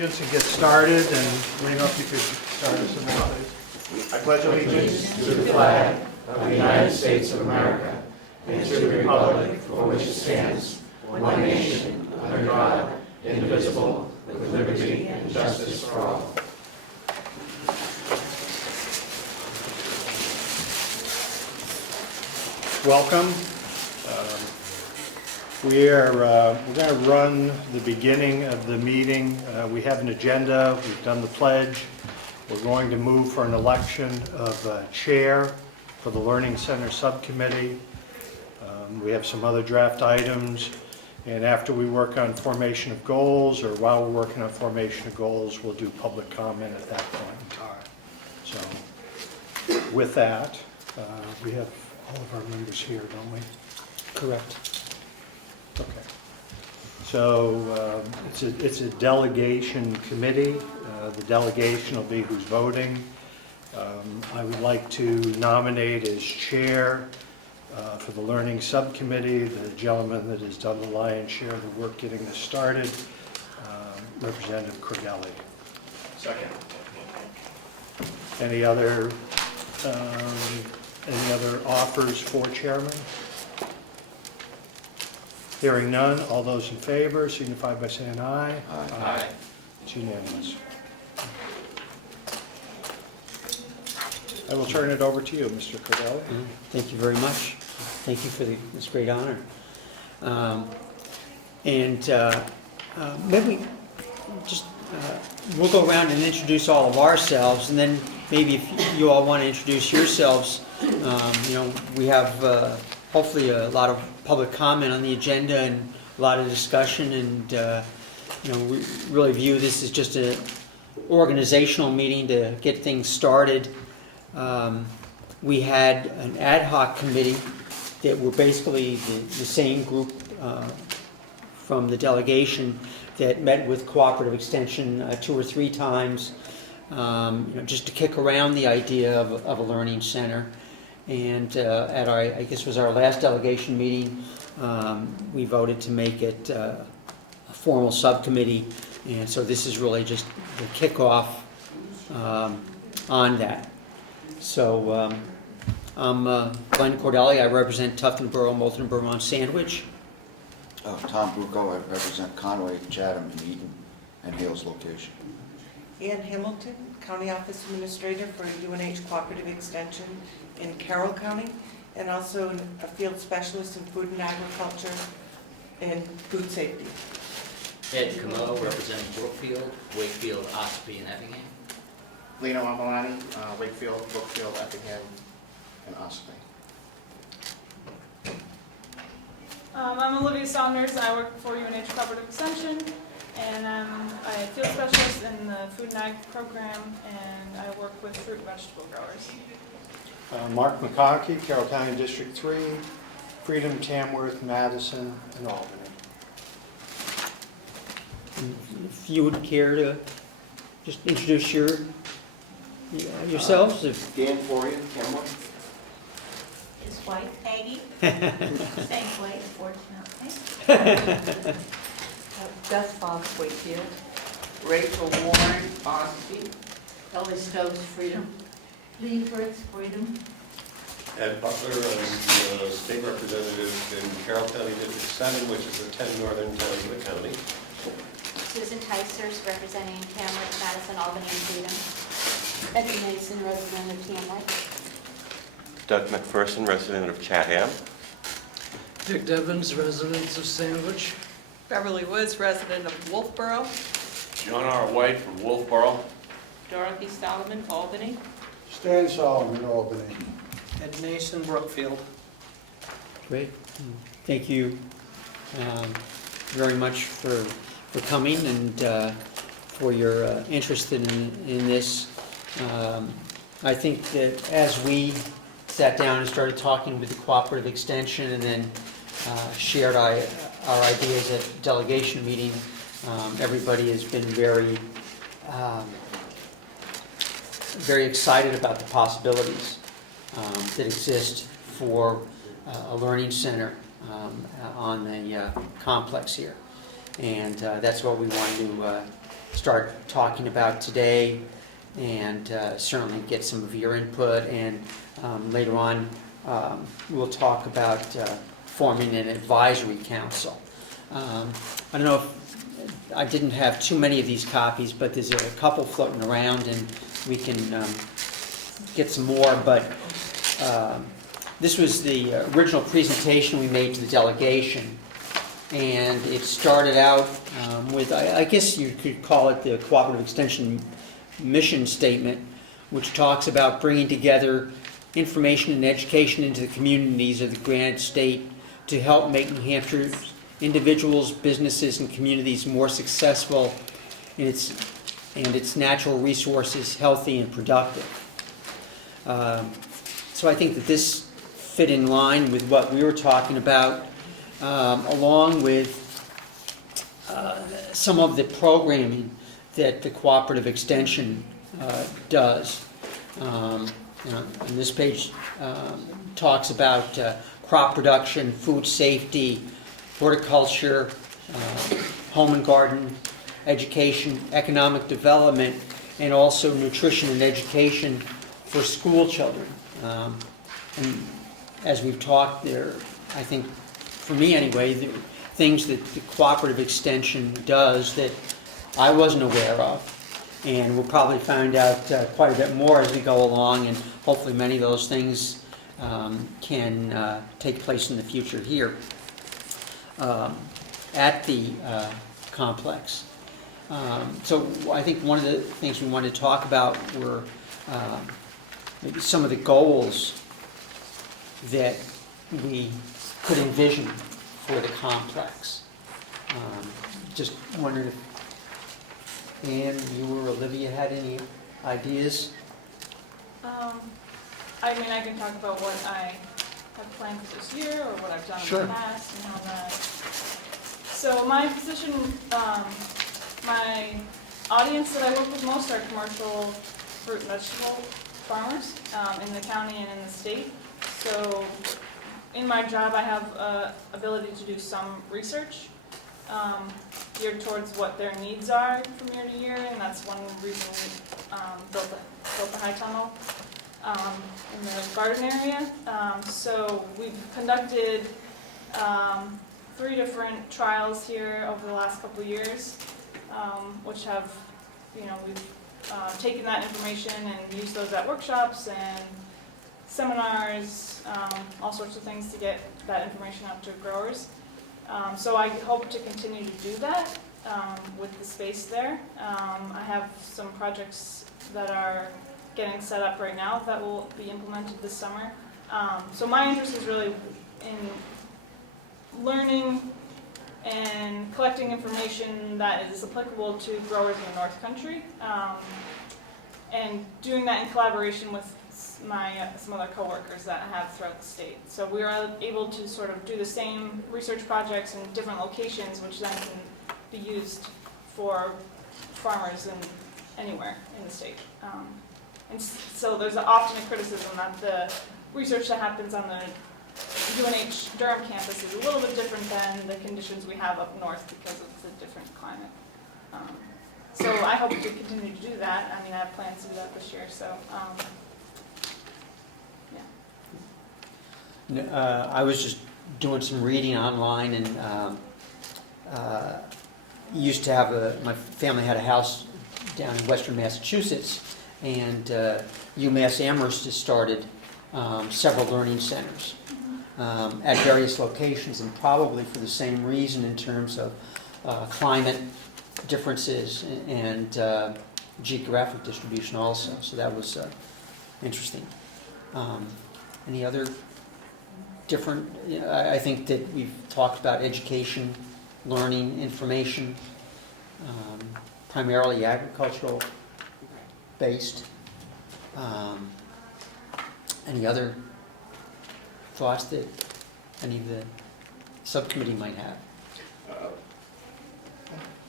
allegiance and get started, and Reno, if you could start us in that, please. I pledge allegiance to the flag of the United States of America and to the republic for which it stands, one nation, under God, indivisible, with liberty and justice for all. Welcome. We're going to run the beginning of the meeting. We have an agenda. We've done the pledge. We're going to move for an election of chair for the Learning Center Subcommittee. We have some other draft items. And after we work on formation of goals, or while we're working on formation of goals, we'll do public comment at that point in time. So with that, we have all of our members here, don't we? Correct. Okay. So it's a delegation committee. The delegation will be who's voting. I would like to nominate as chair for the Learning Subcommittee the gentleman that has done the lion's share of the work getting this started, Representative Cordelli. Second. Any other offers for chairman? Hearing none, all those in favor signify by saying aye. Aye. It's unanimous. I will turn it over to you, Mr. Carroll. Thank you very much. Thank you for this great honor. Maybe just we'll go around and introduce all of ourselves, and then maybe if you all want to introduce yourselves, we have hopefully a lot of public comment on the agenda and a lot of discussion, and we really view this as just an organizational meeting to get things started. We had an ad hoc committee that were basically the same group from the delegation that met with Cooperative Extension 2 or 3 times, just to kick around the idea of a learning center. And at our, I guess was our last delegation meeting, we voted to make it a formal subcommittee, and so this is really just the kickoff on that. So I'm Glenn Cordelli. I represent Tufton Borough, Moulton Borough, and Sandwich. Tom Bruco, I represent Conway, Chatham, and Eaton, and Hales location. Ann Hamilton, County Office Administrator for UNH Cooperative Extension in Carroll County, and also a field specialist in food and agriculture and food safety. Ed Comeau, representing Brookfield, Wakefield, Ospey, and Effingham. Lino Amalani, Wakefield, Brookfield, Effingham, and Ospey. I'm Olivia Saunders, and I work for UNH Cooperative Extension, and I'm a field specialist in the Food and Ag program, and I work with fruit and vegetable growers. Mark McConkey, Carroll County District 3, Freedom, Tamworth, Madison, and Albany. If you would care to just introduce yourselves. Dan Floria, Tamworth. His wife, Peggy. Same place, fortunately. Beth Fox, Wakefield. Rachel Warren, Ospey. Ellie Stokes, Freedom. Lee Fritz, Freedom. Ed Butler, I'm the state representative in Carroll County District 7, which is the 10 northern towns of the county. Susan Tysers, representing Tamworth, Madison, Albany, and Freedom. Becky Mason, resident of Tamworth. Doug McPherson, resident of Chatham. Dick Devens, resident of Sandwich. Beverly Woods, resident of Wolfboro. John R. White from Wolfboro. Dorothy Solomon, Albany. Stan Solomon, Albany. Ed Nason, Brookfield. Great. Thank you very much for coming and for your interest in this. I think that as we sat down and started talking with the Cooperative Extension and then shared our ideas at delegation meeting, everybody has been very excited about the possibilities that exist for a learning center on the complex here. And that's what we want to start talking about today, and certainly get some of your input. And later on, we'll talk about forming an advisory council. I don't know if I didn't have too many of these copies, but there's a couple floating around, and we can get some more. But this was the original presentation we made to the delegation, and it started out with, I guess you could call it the Cooperative Extension mission statement, which talks about bringing together information and education into the communities of the Granite State to help make New Hampshire's individuals, businesses, and communities more successful in its natural resources, healthy and productive. So I think that this fit in line with what we were talking about, along with some of the programming that the Cooperative Extension does. And this page talks about crop production, food safety, horticulture, home and garden, education, economic development, and also nutrition and education for school children. And as we've talked there, I think, for me anyway, the things that the Cooperative Extension does that I wasn't aware of, and we'll probably find out quite a bit more as we go along, and hopefully many of those things can take place in the future here at the complex. So I think one of the things we wanted to talk about were maybe some of the goals that we could envision for the complex. Just wondered if Anne, you or Olivia had any ideas? I mean, I can talk about what I have planned for this year, or what I've done Sure. in the past, and how that. So my position, my audience that I work with most are commercial fruit and vegetable farmers in the county and in the state. So in my job, I have ability to do some research geared towards what their needs are from year to year, and that's one reason we built the high tunnel in the garden area. So we've conducted 3 different trials here over the last couple of years, which have, we've taken that information and used those at workshops and seminars, all sorts of things to get that information out to growers. So I hope to continue to do that with the space there. I have some projects that are getting set up right now that will be implemented this summer. So my interest is really in learning and collecting information that is applicable to growers in the North Country, and doing that in collaboration with some other coworkers that I have throughout the state. So we are able to sort of do the same research projects in different locations, which then can be used for farmers anywhere in the state. And so there's often a criticism that the research that happens on the UNH Durham campus is a little bit different than the conditions we have up north because of the different climate. So I hope to continue to do that. I mean, I have plans to do that this year, so I was just doing some reading online, and used to have my family had a house down in western Massachusetts, and UMass Amherst has started several learning centers at various locations, and probably for the same reason in terms of climate differences and geographic distribution also. So that was interesting. Any other different, I think that we've talked about education, learning, information, primarily agricultural based. Any other thoughts that any of the subcommittee might have?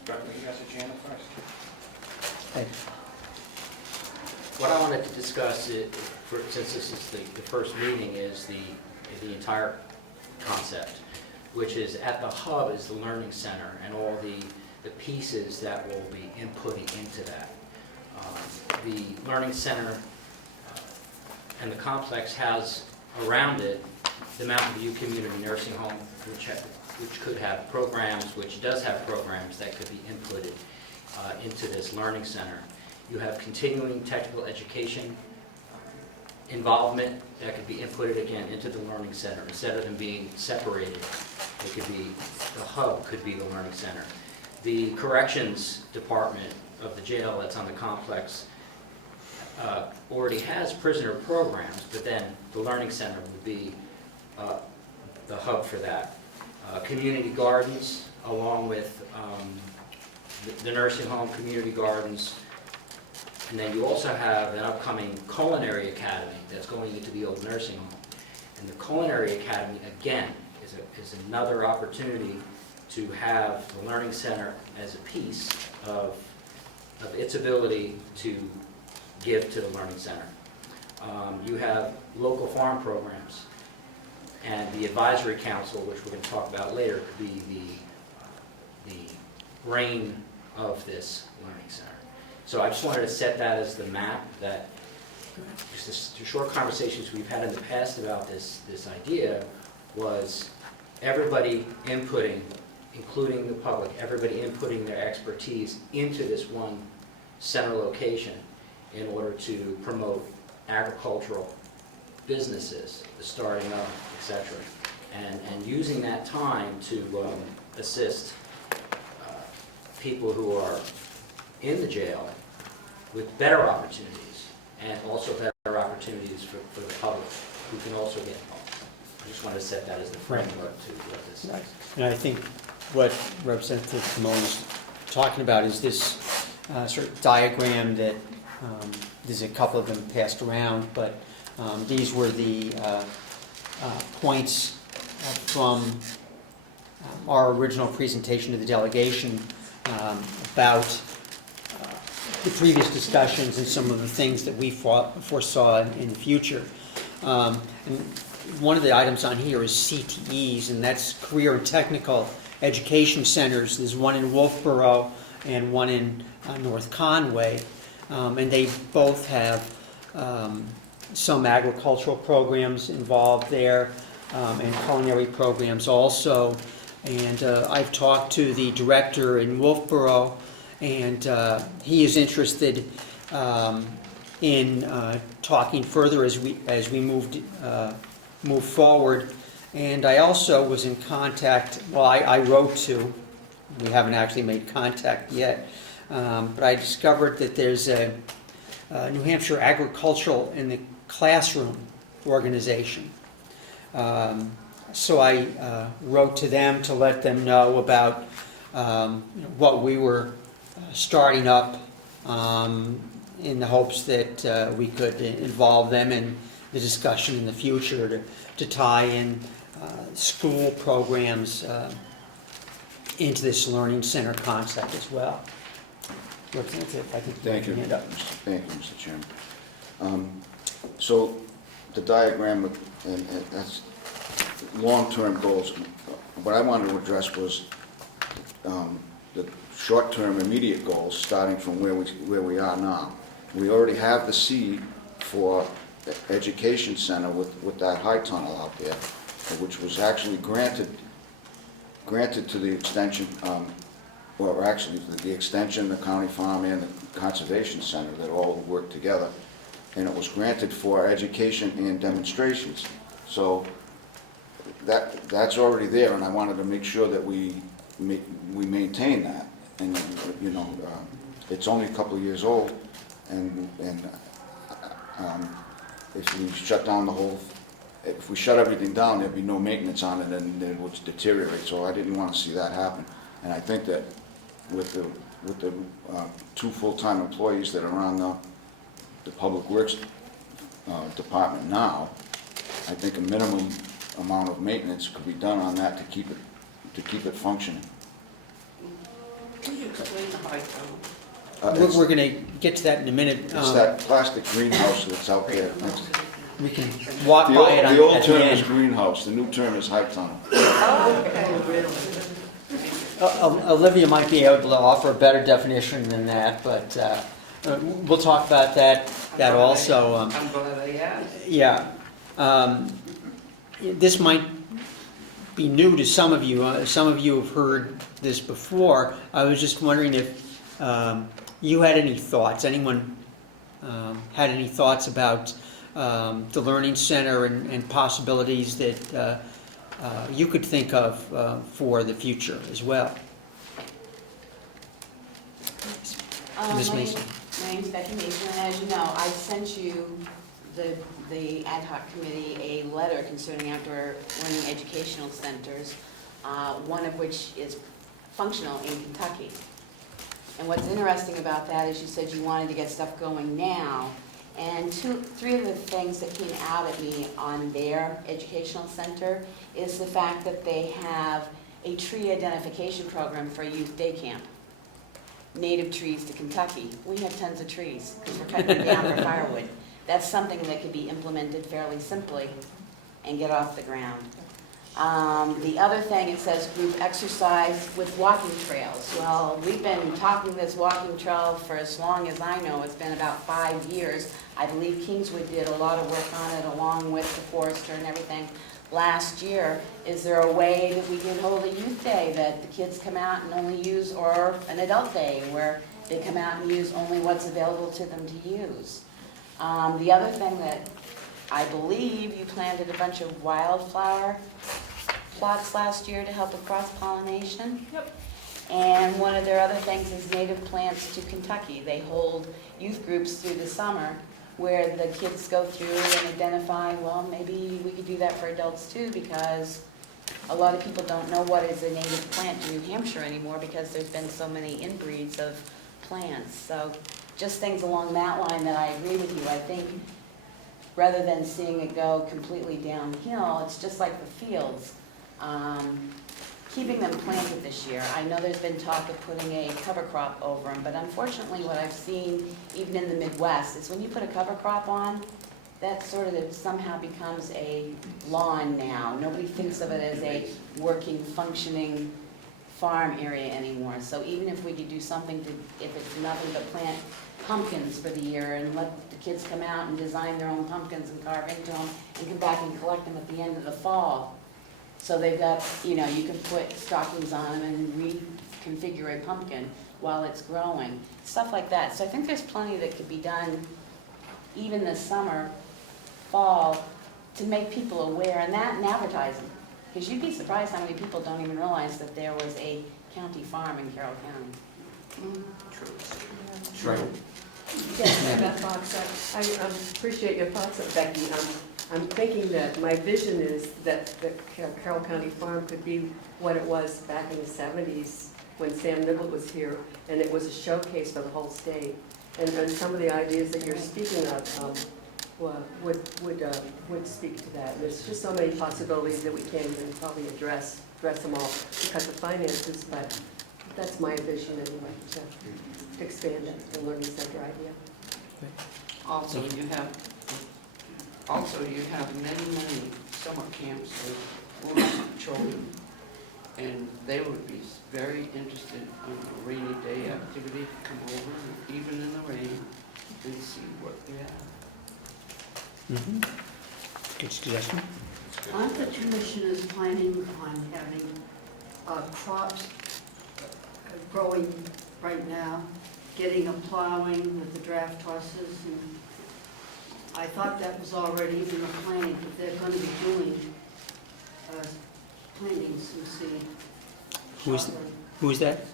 You guys are Janet first. Hey. What I wanted to discuss, since this is the first meeting, is the entire concept, which is at the hub is the learning center and all the the pieces that will be inputting into that. The Learning Center and the complex has around it the Mountain View Community Nursing Home, which could have programs, which does have programs that could be inputted into this learning center. You have continuing technical education involvement that could be inputted again into the learning center. Instead of them being separated, it could be, the hub could be the learning center. The corrections department of the jail that's on the complex already has prisoner programs, but then the learning center would be the hub for that. Community gardens, along with the nursing home, community gardens, and then you also have an upcoming culinary academy that's going into the old nursing home. And the culinary academy, again, is another opportunity to have the learning center as a piece of its ability to give to the learning center. You have local farm programs, and the advisory council, which we're going to talk about later, could be the brain of this learning center. So I just wanted to set that as the map, that just the short conversations we've had in the past about this idea was everybody inputting, including the public, everybody inputting their expertise into this one center location in order to promote agricultural businesses, the starting up, etc. And using that time to assist people who are in the jail with better opportunities, and also better opportunities for the public who can also get involved. I just wanted to set that as the framework to what this is. And I think what Representative Comeau is talking about is this sort of diagram that there's a couple of them passed around, but these were the points from our original presentation to the delegation about the previous discussions and some of the things that we foresaw in the future. And one of the items on here is CTEs, and that's Career and Technical Education Centers. There's one in Wolfboro and one in North Conway, and they both have some agricultural programs involved there, and culinary programs also. And I've talked to the director in Wolfboro, and he is interested in talking further as we move forward. And I also was in contact. Well, I wrote to. We haven't actually made contact yet, but I discovered that there's a New Hampshire Agricultural in the Classroom organization. So I wrote to them to let them know about what we were starting up, in the hopes that we could involve them in the discussion in the future to tie in school programs into this learning center concept as well. Representative, I think. Thank you. Hand up. Thank you, Mr. Chairman. So the diagram, and that's long-term goals. What I wanted to address was the short-term immediate goals, starting from where we are now. We already have the seed for the education center with that high tunnel out there, which was actually granted to the extension, or actually the extension, the county farm, and the conservation center that all work together, and it was granted for education and demonstrations. So that's already there, and I wanted to make sure that we maintain that. And it's only a couple of years old, and if we shut down if we shut everything down, there'd be no maintenance on it, and it would deteriorate. So I didn't want to see that happen. And I think that with the two full-time employees that are on the Public Works Department now, I think a minimum amount of maintenance could be done on that to keep it functioning. Can you explain the high tunnel? We're going to get to that in a minute. It's that plastic greenhouse that's out there. We can walk by it. The old term is greenhouse, the new term is high tunnel. Oh, okay. Olivia might be able to offer a better definition than that, but we'll talk about that also. I'm glad I asked. Yeah. This might be new to some of you. Some of you have heard this before. I was just wondering if you had any thoughts. Anyone had any thoughts about the Learning Center and possibilities that you could think of for the future as well? Ms. Mason. My name's Becky Mason, and as you know, I sent you, the ad hoc committee, a letter concerning outdoor learning educational centers, one of which is functional in Kentucky. And what's interesting about that is you said you wanted to get stuff going now, and three of the things that came out at me on their educational center is the fact that they have a tree identification program for a youth day camp. Native trees to Kentucky. We have tons of trees because we're cutting them down for firewood. That's something that could be implemented fairly simply and get off the ground. The other thing, it says group exercise with walking trails. Well, we've been talking this walking trail for as long as I know. It's been about 5 years. I believe Kingswood did a lot of work on it along with the forester and everything last year. Is there a way that we can hold a youth day that the kids come out and only use, or an adult day where they come out and use only what's available to them to use? The other thing that I believe you planted a bunch of wildflower plots last year to help with cross-pollination. Yep. And one of their other things is native plants to Kentucky. They hold youth groups through the summer where the kids go through and identify, well, maybe we could do that for adults too, because a lot of people don't know what is a native plant in New Hampshire anymore because there's been so many inbreeds of plants. So just things along that line that I agree with you. I think rather than seeing it go completely downhill, it's just like the fields. Keeping them planted this year. I know there's been talk of putting a cover crop over them, but unfortunately what I've seen, even in the Midwest, is when you put a cover crop on, that sort of somehow becomes a lawn now. Nobody thinks of it as a working, functioning farm area anymore. So even if we could do something to, if it's nothing but plant pumpkins for the year and let the kids come out and design their own pumpkins and carve into them and come back and collect them at the end of the fall. So they've got, you know, you can put stockings on them and reconfigure a pumpkin while it's growing. Stuff like that. So I think there's plenty that could be done even this summer, fall, to make people aware, and that and advertising. Because you'd be surprised how many people don't even realize that there was a county farm in Carroll County. True. Yes, Beth Fox. I appreciate your thoughts, Becky. I'm thinking that my vision is that the Carroll County Farm could be what it was back in the 70s when Sam Nibble was here, and it was a showcase for the whole state. And some of the ideas that you're speaking of would speak to that. And there's just so many possibilities that we can't even probably address them all because of finances, but that's my vision anyway, to expand it, the Learning Center idea. Also, you have many summer camps with women, children, and they would be very interested in a rainy day activity to come over, even in the rain, and see what we have. Good suggestion. Aren't the commissioners planning on having crops growing right now, getting a plowing with the draft horses? And I thought that was already in the planning, but they're going to be doing planting some seed. Who is that?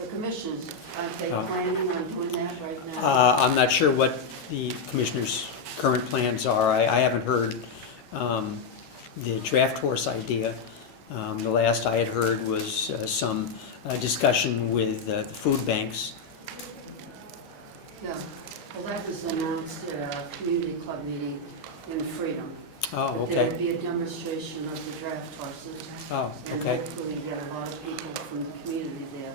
The commissioners, aren't they Oh. planning on doing that right now? I'm not sure what the commissioner's current plans are. I haven't heard the draft horse idea. The last I had heard was some discussion with the food banks. Yeah, well, that was announced at a community club meeting in Freedom. Oh, That there okay. would be a demonstration of the draft horses. Oh, And okay. hopefully get a lot of people from the community there,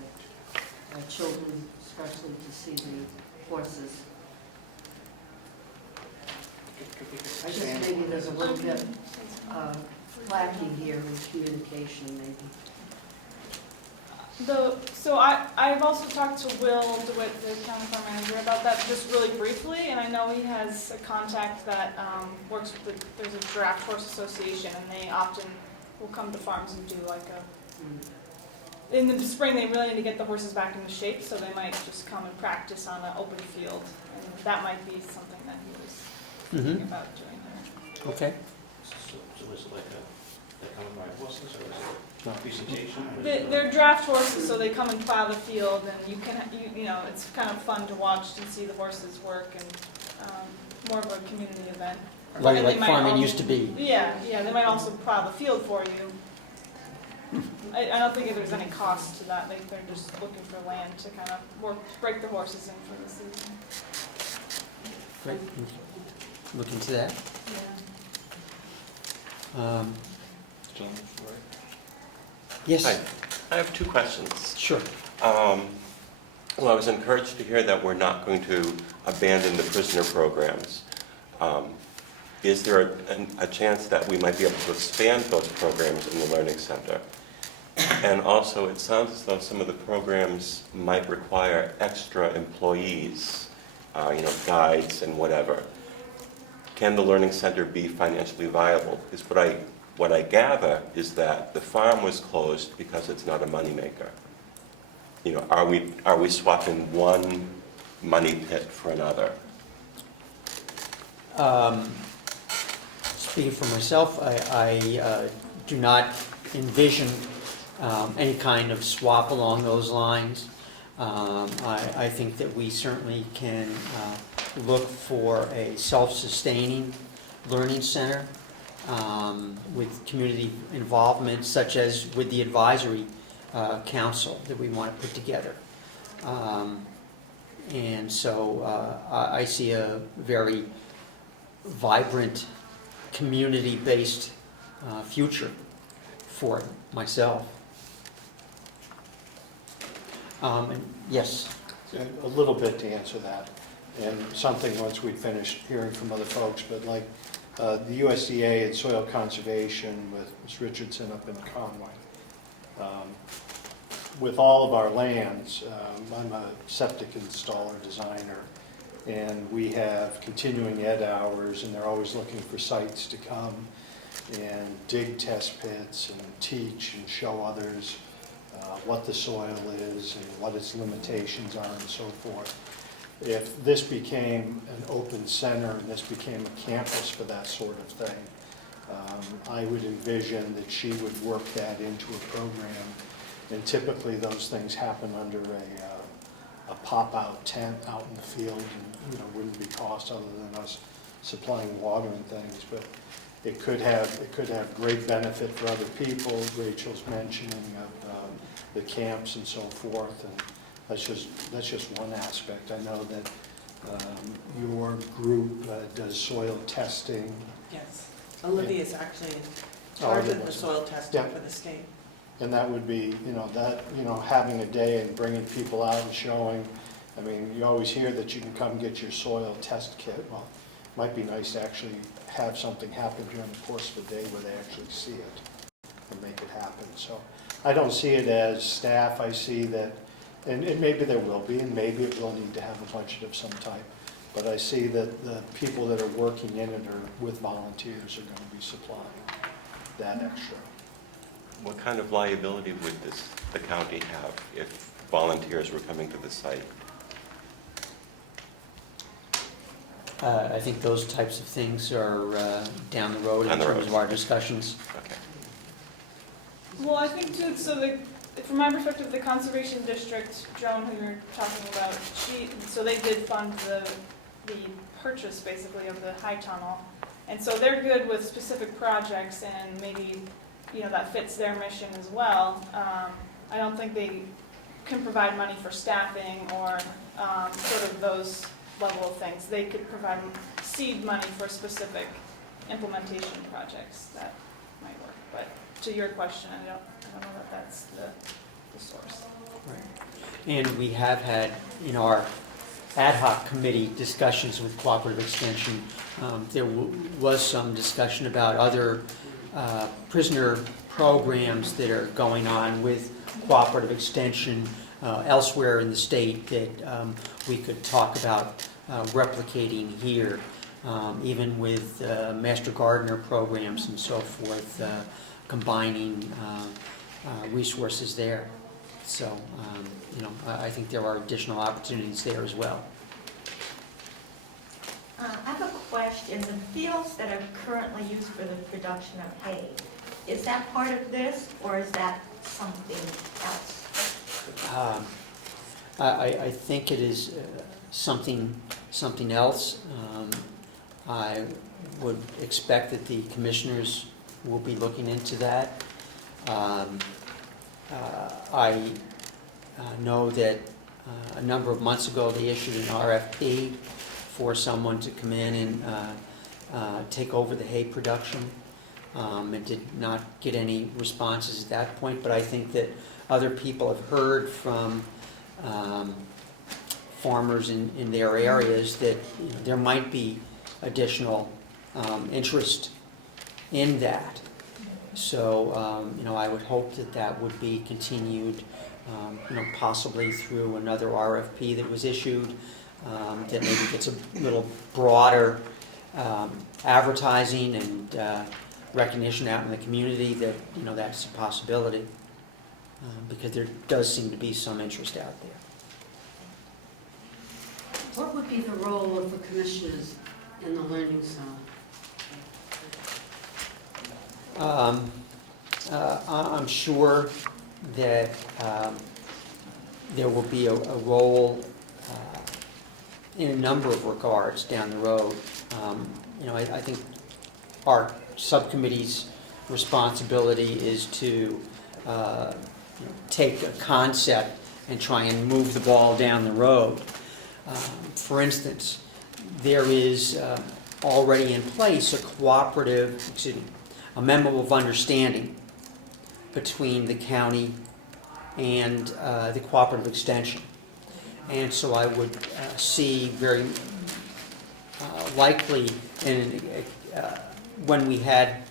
children especially, to see the horses. I guess maybe there's a little bit lacking here in communication, maybe. So I've also talked to Will DeWitt, the county farm manager, about that just really briefly, and I know he has a contact that works with there's a draft horse association, and they often will come to farms and do like in the spring they really need to get the horses back into shape, so they might just come and practice on an open field, and that might be something that he was thinking about doing there. Okay. So is it like they come and ride horses, or is it a presentation? They're draft horses, so they come and plow the field, and you know, it's kind of fun to watch and see the horses work, and more of a community event. Like And they might farming also- used to be. Yeah, they might also plow the field for you. I don't think there's any cost to that. They're just looking for land to kind of break the horses in for the season. Great. Look into that. Yeah. Yes. Hi, I have 2 questions. Sure. Well, I was encouraged to hear that we're not going to abandon the prisoner programs. Is there a chance that we might be able to expand those programs in the Learning Center? And also, it sounds as though some of the programs might require extra employees, guides and whatever. Can the Learning Center be financially viable? Because what I gather is that the farm was closed because it's not a moneymaker. Are we swapping one money pit for another? Speaking for myself, I do not envision any kind of swap along those lines. I think that we certainly can look for a self-sustaining learning center with community involvement, such as with the advisory council that we want to put together. And so I see a very vibrant, community-based future for myself. Yes. A little bit to answer that, and something once we finish hearing from other folks, but like the USDA and soil conservation with Ms. Richardson up in Conway. With all of our lands, I'm a septic installer designer, and we have continuing ed hours, and they're always looking for sites to come and dig test pits and teach and show others what the soil is and what its limitations are and so forth. If this became an open center and this became a campus for that sort of thing, I would envision that she would work that into a program, and typically those things happen under a pop-out tent out in the field, and wouldn't be cost other than us supplying water and things, but it could have great benefit for other people. Rachel's mentioning of the camps and so forth, and that's just one aspect. I know that your group does soil testing. Yes, Olivia's actually in charge of the soil testing for the state. And that would be, having a day and bringing people out and showing. I mean, you always hear that you can come get your soil test kit. Well, it might be nice to actually have something happen during the course of the day where they actually see it and make it happen. So I don't see it as staff. I see that, and maybe there will be, and maybe it will need to have a budget of some type. But I see that the people that are working in it or with volunteers are going to be supplying that extra. What kind of liability would the county have if volunteers were coming to the site? I think those types of things are down the road in terms of our discussions. Okay. Well, I think too, from my perspective, the Conservation District, Joan, who you're talking about, so they did fund the purchase, basically, of the high tunnel. And so they're good with specific projects, and maybe, that fits their mission as well. I don't think they can provide money for staffing or sort of those level of things. They could provide seed money for specific implementation projects that might work. But to your question, I don't know that that's the source. Right. And we have had, in our ad hoc committee discussions with Cooperative Extension, there was some discussion about other prisoner programs that are going on with cooperative extension elsewhere in the state that we could talk about replicating here, even with Master Gardener programs and so forth, combining resources there. So, I think there are additional opportunities there as well. I have a question. The fields that are currently used for the production of hay, is that part of this, or is that something else? I think it is something else. I would expect that the commissioners will be looking into that. I know that a number of months ago they issued an RFP for someone to come in and take over the hay production. It did not get any responses at that point, but I think that other people have heard from farmers in their areas that there might be additional interest in that. So, I would hope that that would be continued, possibly through another RFP that was issued, that maybe gets a little broader advertising and recognition out in the community that, that's a possibility, because there does seem to be some interest out there. What would be the role of the commissioners in the Learning Center? I'm sure that there will be a role in a number of regards down the road. I think our subcommittee's responsibility is to take a concept and try and move the ball down the road. For instance, there is already in place a memo of understanding between the county and the cooperative extension. And so I would see very likely when we had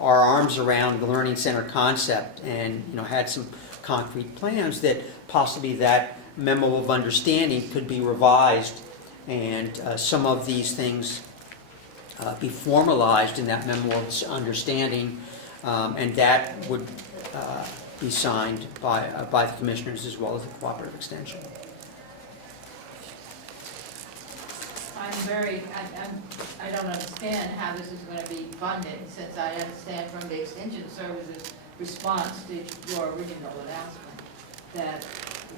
our arms around the Learning Center concept and had some concrete plans, that possibly that memo of understanding could be revised and some of these things be formalized in that memo of understanding, and that would be signed by the commissioners as well as the cooperative extension. I don't understand how this is going to be funded, since I understand from the Extension Service's response to your original announcement that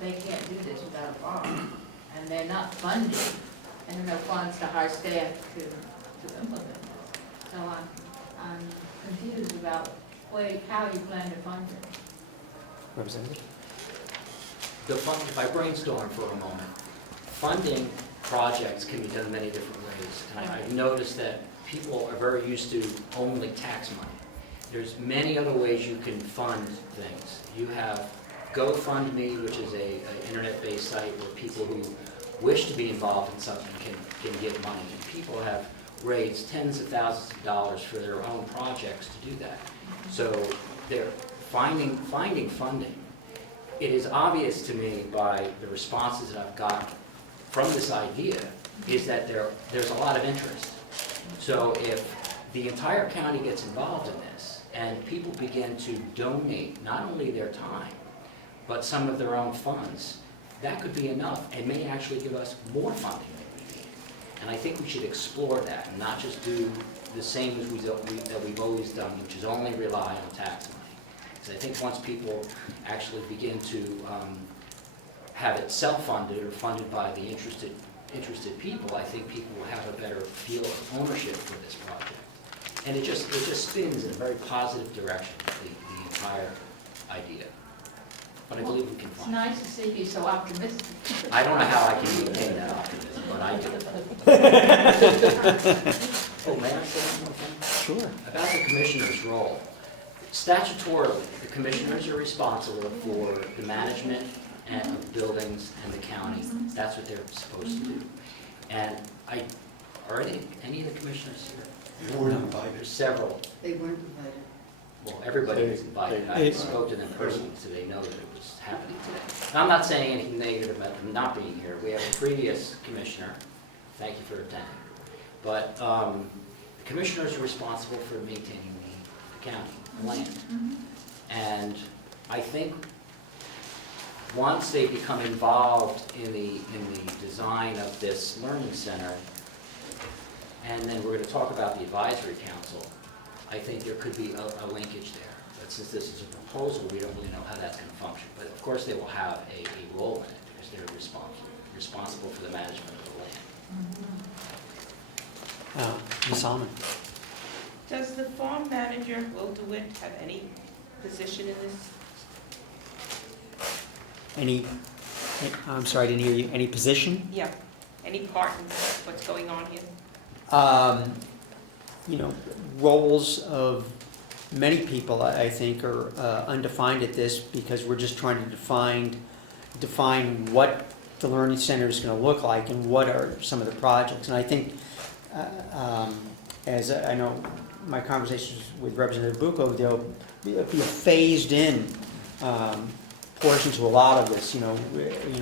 they can't do this without a bond, and they're not funding, and there are no funds to hire staff to implement this. So I'm confused about how you plan to fund it. Representative? If I brainstorm for a moment, funding projects can be done many different ways. And I've noticed that people are very used to only tax money. There's many other ways you can fund things. You have GoFundMe, which is an internet-based site where people who wish to be involved in something can give money. And people have raised tens of thousands of dollars for their own projects to do that. So they're finding funding. It is obvious to me by the responses that I've got from this idea is that there's a lot of interest. So if the entire county gets involved in this and people begin to donate not only their time, but some of their own funds, that could be enough and may actually give us more funding than we need. And I think we should explore that and not just do the same as that we've always done, which is only rely on tax money. Because I think once people actually begin to have it self-funded or funded by the interested people, I think people will have a better feel of ownership for this project. And it just spins in a very positive direction, the entire idea. But I believe we can It's find it. nice to see you so optimistic. I don't know how I can maintain that optimism, but I do. Oh, may I say one more thing? Sure. About the commissioner's role. Statutorily, the commissioners are responsible for the management of buildings and the county. That's what they're supposed to do. And are any of the commissioners here? They weren't There's several. They weren't invited. Well, everybody was invited. I spoke to them personally, so they know that it was happening today. And I'm not saying anything negative about them not being here. We have a previous commissioner. Thank you for attending. But the commissioners are responsible for maintaining the county land. And I think once they become involved in the design of this learning center, and then we're going to talk about the advisory council, I think there could be a linkage there. But since this is a proposal, we don't really know how that's going to function. But of course, they will have a role in it because they're responsible for the management of the land. Ms. Almond? Does the farm manager, Will DeWitt, have any position in this? I'm sorry, I didn't hear you. Any position? Yeah, any part in what's going on here? You know, roles of many people, I think, are undefined at this because we're just trying to define what the learning center is going to look like and what are some of the projects. And I think, as I know my conversations with Representative Bucco, there'll be a phased in portion to a lot of this. You know,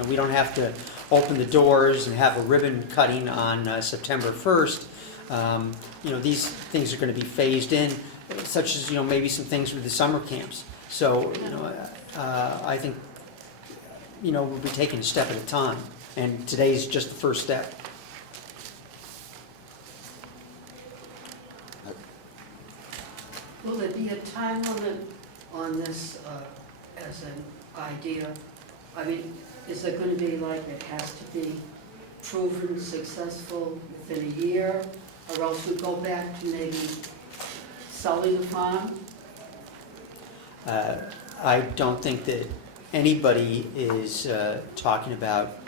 we don't have to open the doors and have a ribbon cutting on September 1st. You know, these things are going to be phased in, such as, you know, maybe some things with the summer camps. So, you know, I think, you know, we'll be taking a step at a time, and today's just the first step. Will there be a time limit on this as an idea? I mean, is there going to be like it has to be proven successful within a year, or else we go back to maybe selling the farm? I don't think that anybody is talking about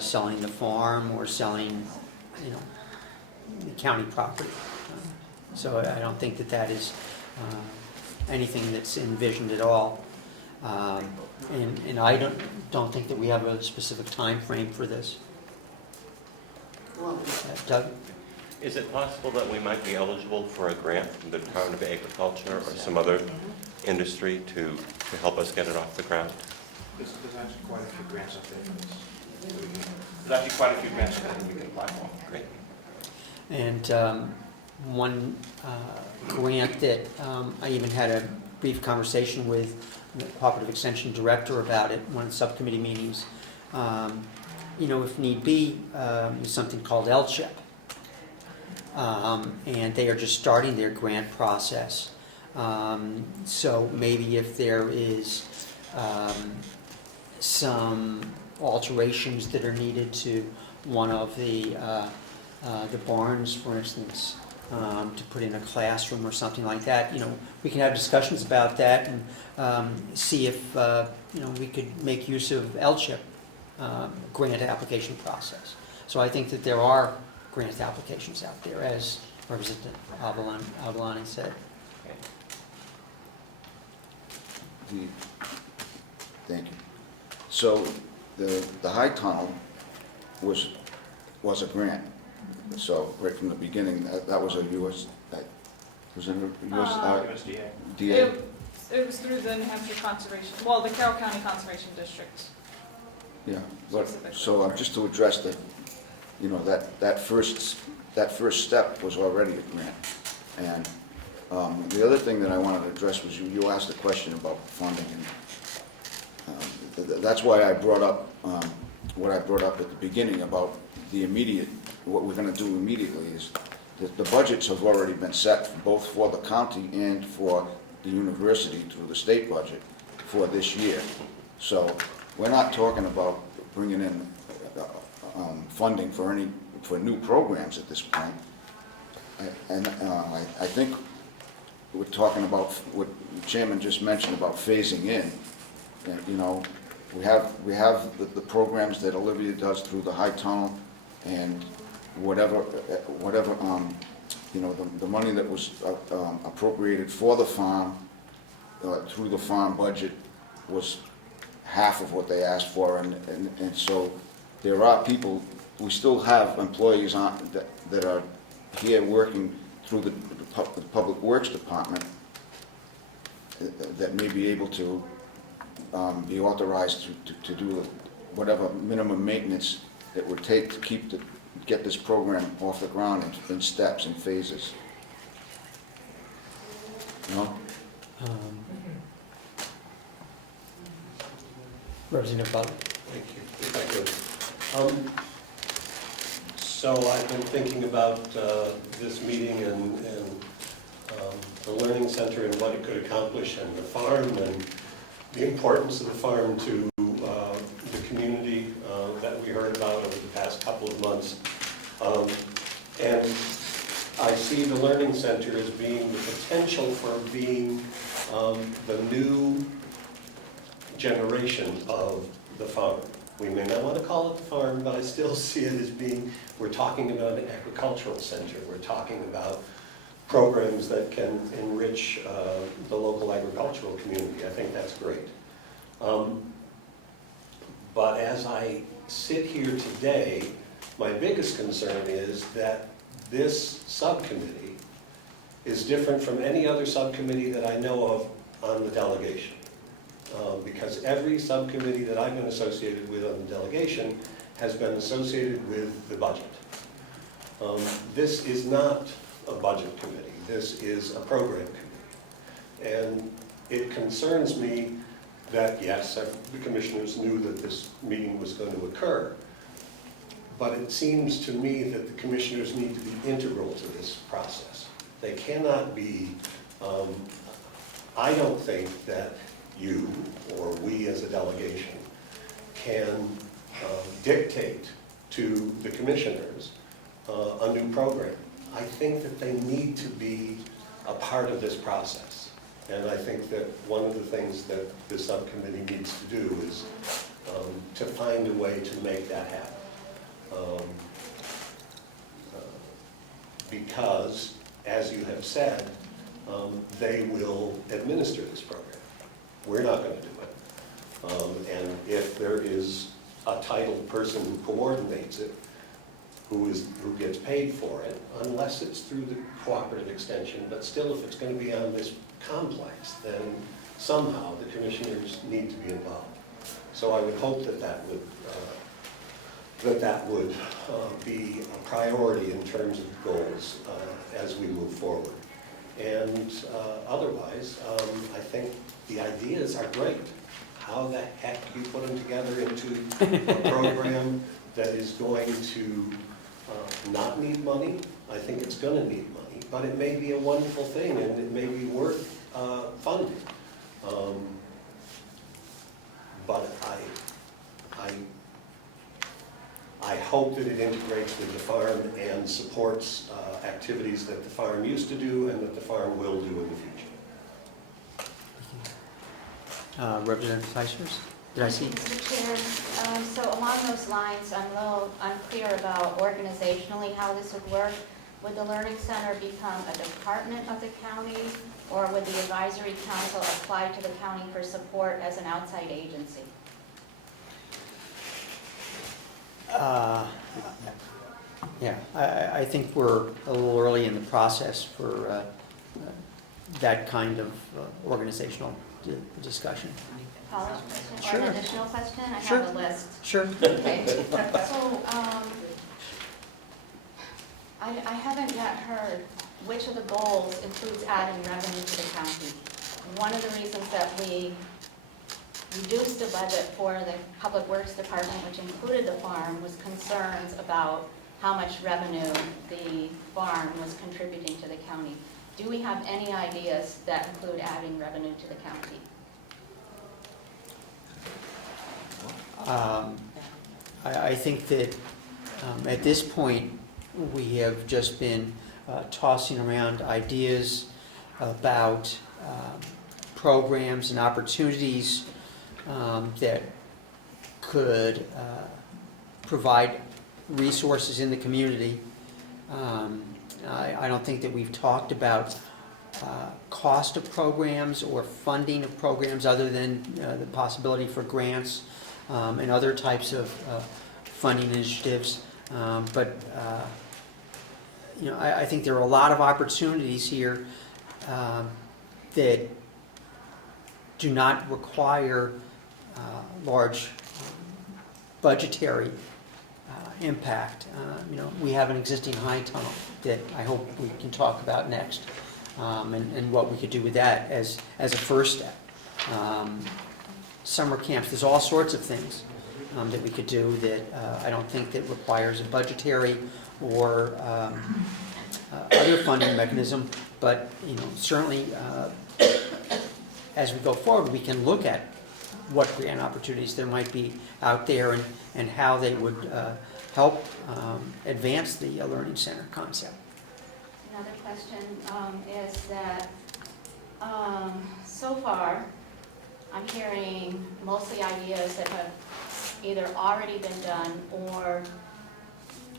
selling the farm or selling, you know, the county property. So I don't think that that is anything that's envisioned at all. And I don't think that we have a specific time frame for this. Doug? Is it possible that we might be eligible for a grant from the Department of Agriculture or some other industry to help us get it off the ground? There's actually quite a few grants up there for this. There's actually quite a few grants that we can apply for. Great. And one grant that I even had a brief conversation with the Cooperative Extension Director about it, one of the subcommittee meetings. You know, if need be, is something called LCHIP. And they are just starting their grant process. So maybe if there is some alterations that are needed to one of the barns, for instance, to put in a classroom or something like that, you know, we can have discussions about that and see if you know, we could make use of LCHIP grant application process. So I think that there are grant applications out there, as Representative Avalani said. Thank you. So the high tunnel was a grant. So right from the beginning, that was a U.S. Was it a U.S. USDA. DA? It was through the New Hampshire Conservation, well, the Carroll County Conservation District. Yeah. But so just to address the, you know, that first step was already a grant. And the other thing that I wanted to address was you asked a question about funding, and that's why I brought up what I brought up at the beginning about the immediate. What we're going to do immediately is that the budgets have already been set both for the county and for the university through the state budget for this year. So we're not talking about bringing in funding for new programs at this point. And I think we're talking about what the chairman just mentioned about phasing in. And, you know, we have the programs that Olivia does through the high tunnel, and whatever you know, the money that was appropriated for the farm through the farm budget was half of what they asked for, and so there are people, we still have employees that are here working through the Public Works Department that may be able to be authorized to do whatever minimum maintenance it would take to get this program off the ground in steps and phases. No? Representative Butler. Thank you. If I could. So I've been thinking about this meeting and the Learning Center and what it could accomplish, and the farm and the importance of the farm to the community that we heard about over the past couple of months. And I see the Learning Center as being the potential for being the new generation of the farm. We may not want to call it the farm, but I still see it as being, we're talking about an agricultural center. We're talking about programs that can enrich the local agricultural community. I think that's great. But as I sit here today, my biggest concern is that this subcommittee is different from any other subcommittee that I know of on the delegation. Because every subcommittee that I've been associated with on the delegation has been associated with the budget. This is not a budget committee. This is a program committee. And it concerns me that, yes, the commissioners knew that this meeting was going to occur, but it seems to me that the commissioners need to be integral to this process. They cannot be, I don't think that you or we as a delegation can dictate to the commissioners a new program. I think that they need to be a part of this process. And I think that one of the things that the subcommittee needs to do is to find a way to make that happen. Because, as you have said, they will administer this program. We're not going to do it. And if there is a titled person who coordinates it, who gets paid for it, unless it's through the cooperative extension, but still if it's going to be on this complex, then somehow the commissioners need to be involved. So I would hope that that would be a priority in terms of goals as we move forward. And otherwise, I think the ideas are great. How the heck do you put them together into a program that is going to not need money? I think it's going to need money, but it may be a wonderful thing and it may be worth funding. But I hope that it integrates with the farm and supports activities that the farm used to do and that the farm will do in the future. Representative Fleischers, did I see? Mr. Chair, so along those lines, I'm a little unclear about organizationally how this would work. Would the Learning Center become a department of the county, or would the advisory council apply to the county for support as an outside agency? Yeah, I think we're a little early in the process for that kind of organizational discussion. Follow-up question or Sure. an additional question? I Sure. have a list. Sure. Okay, so I haven't yet heard which of the goals includes adding revenue to the county. One of the reasons that we reduced the budget for the Public Works Department, which included the farm, was concerns about how much revenue the farm was contributing to the county. Do we have any ideas that include adding revenue to the county? I think that at this point, we have just been tossing around ideas about programs and opportunities that could provide resources in the community. I don't think that we've talked about cost of programs or funding of programs other than the possibility for grants and other types of funding initiatives. But I think there are a lot of opportunities here that do not require large budgetary impact. We have an existing high tunnel that I hope we can talk about next, and what we could do with that as a first step. Summer camps, there's all sorts of things that we could do that I don't think that requires a budgetary or other funding mechanism, but certainly as we go forward, we can look at what grant opportunities there might be out there and how they would help advance the Learning Center concept. Another question is that so far, I'm hearing mostly ideas that have either already been done or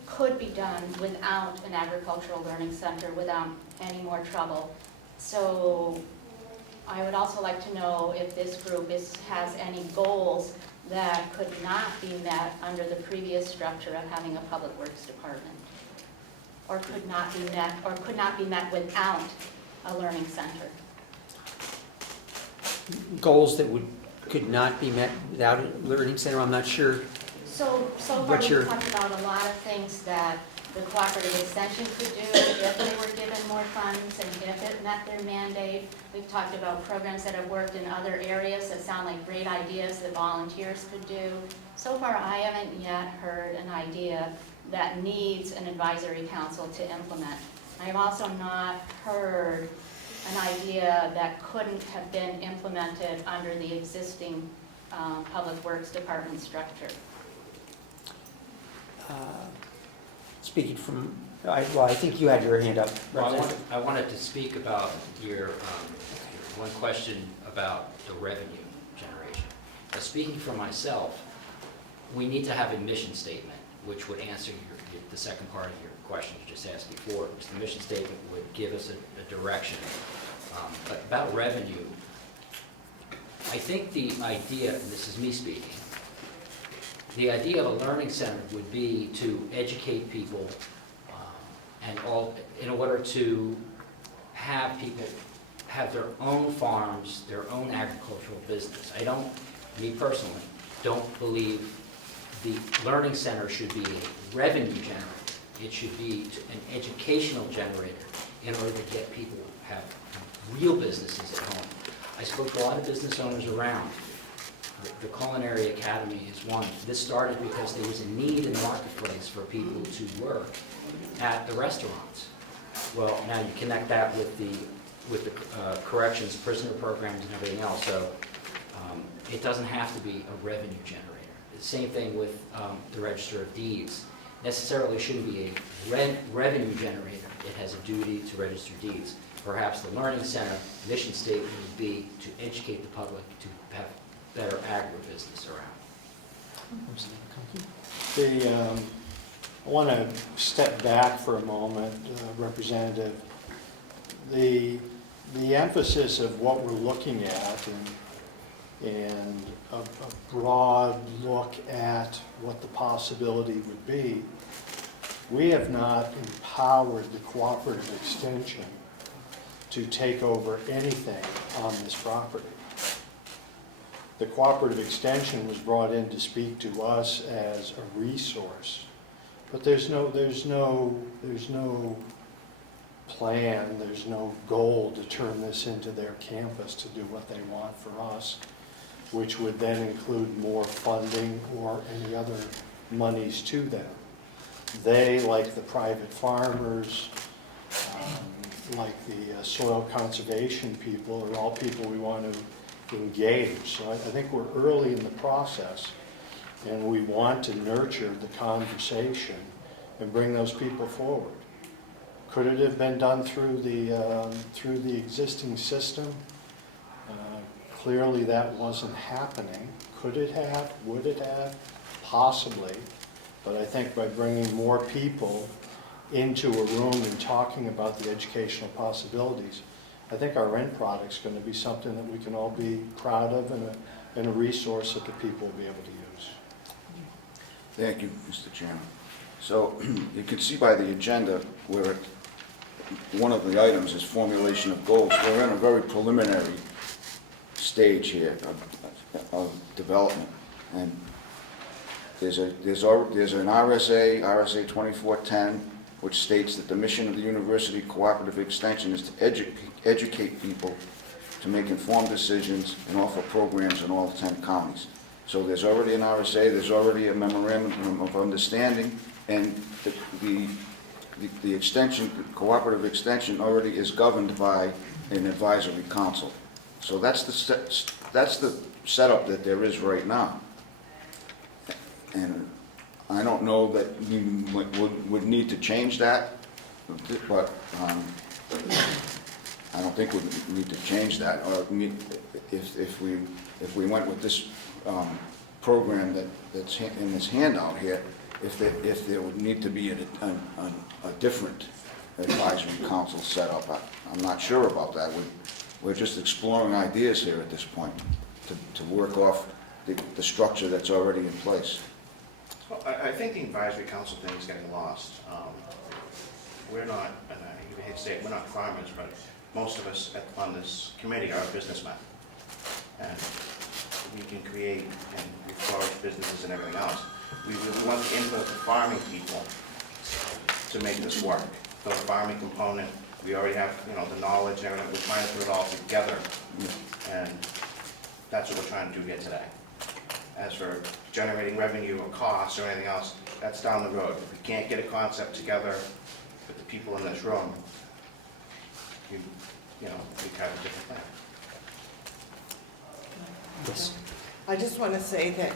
could be done without an agricultural learning center, without any more trouble. So I would also like to know if this group has any goals that could not be met under the previous structure of having a public works department, or could not be met without a learning center. Goals that could not be met without a learning center, I'm not sure. So far What's your- we've talked about a lot of things that the cooperative extension could do if they were given more funds and if it met their mandate. We've talked about programs that have worked in other areas that sound like great ideas that volunteers could do. So far, I haven't yet heard an idea that needs an advisory council to implement. I have also not heard an idea that couldn't have been implemented under the existing Public Works Department structure. Speaking from, I think you had your hand up. Well, I wanted to speak about your one question about the revenue generation. Now, speaking for myself, we need to have a mission statement, which would answer the second part of your question you just asked before. Because the mission statement would give us a direction. But about revenue, I think the idea, and this is me speaking, the idea of a learning center would be to educate people in order to have people have their own farms, their own agricultural business. Me personally, don't believe the learning center should be a revenue generator. It should be an educational generator in order to get people to have real businesses at home. I spoke to a lot of business owners around. The Culinary Academy is one. This started because there was a need in the marketplace for people to work at the restaurants. Well, now you connect that with the corrections, prisoner programs, and everything else. So it doesn't have to be a revenue generator. The same thing with the Register of Deeds. Necessarily shouldn't be a revenue generator. It has a duty to register deeds. Perhaps the Learning Center mission statement would be to educate the public to have better agribusiness around. I want to step back for a moment, Representative. The emphasis of what we're looking at and a broad look at what the possibility would be, we have not empowered the cooperative extension to take over anything on this property. The cooperative extension was brought in to speak to us as a resource, but there's no plan, there's no goal to turn this into their campus to do what they want for us, which would then include more funding or any other monies to them. They, like the private farmers, like the soil conservation people, are all people we want to engage. So I think we're early in the process, and we want to nurture the conversation and bring those people forward. Could it have been done through the existing system? Clearly that wasn't happening. Could it have? Would it have? Possibly. But I think by bringing more people into a room and talking about the educational possibilities, I think our end product's going to be something that we can all be proud of and a resource that the people will be able to use. Thank you, Mr. Chairman. So you can see by the agenda where one of the items is formulation of goals. We're in a very preliminary stage here of development. And there's an RSA 2410, which states that the mission of the University Cooperative Extension is to educate people to make informed decisions and offer programs in all 10 counties. So there's already an RSA, there's already a memorandum of understanding, and the extension, the cooperative extension already is governed by an advisory council. So that's the setup that there is right now. And I don't know that we would need to change that, but I don't think we need to change that. Or if we went with this program that's in this handout here, if there would need to be a different advisory council set up, I'm not sure about that. We're just exploring ideas here at this point to work off the structure that's already in place. Well, I think the advisory council thing is getting lost. We're not, and I hate to say it, we're not farmers, but most of us on this committee are businessmen. And we can create and flourish businesses and everything else. We want the input of the farming people to make this work. So the farming component, we already have, the knowledge and everything. We're trying to put it all together. And that's what we're trying to do here today. As for generating revenue or costs or anything else, that's down the road. If we can't get a concept together with the people in this room, we have a different thing. Yes. I just want to say that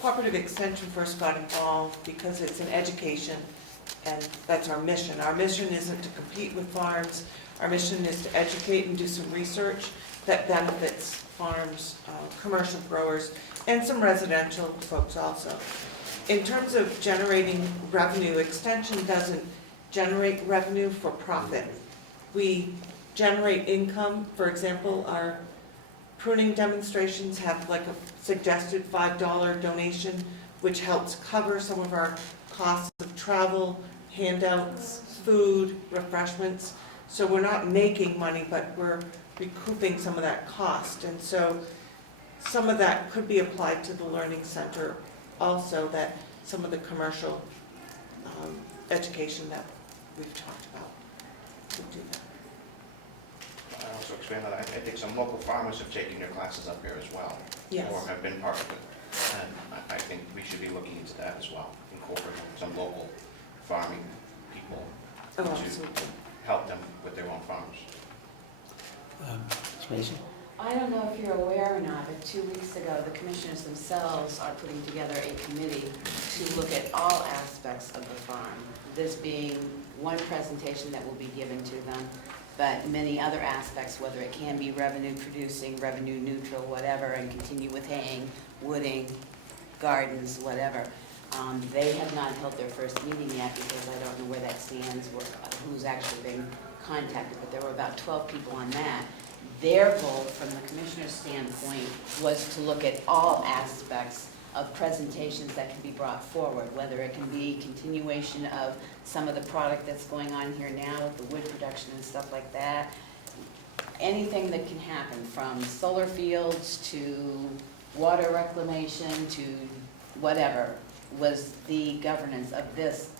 Cooperative Extension first got involved because it's an education, and that's our mission. Our mission isn't to compete with farms. Our mission is to educate and do some research that benefits farms, commercial growers, and some residential folks also. In terms of generating revenue, Extension doesn't generate revenue for profit. We generate income. For example, our pruning demonstrations have like a suggested $5 donation, which helps cover some of our costs of travel, handouts, food, refreshments. So we're not making money, but we're recouping some of that cost. And so some of that could be applied to the Learning Center also, that some of the commercial education that we've talked about would do that. I also expand that. I think some local farmers have taken their classes up here as well. Yes. Or have been part of it. And I think we should be looking into that as well, incorporating some local farming people Oh, to absolutely. help them with their own farms. Ms. Mason? I don't know if you're aware or not, but 2 weeks ago, the commissioners themselves are putting together a committee to look at all aspects of the farm. This being one presentation that will be given to them, but many other aspects, whether it can be revenue producing, revenue neutral, whatever, and continue with haying, wooding, gardens, whatever. They have not held their first meeting yet because I don't know where that stands, or who's actually been contacted, but there were about 12 people on that. Their goal, from the commissioner's standpoint, was to look at all aspects of presentations that can be brought forward, whether it can be continuation of some of the product that's going on here now with the wood production and stuff like that. Anything that can happen, from solar fields to water reclamation to whatever, was the governance of this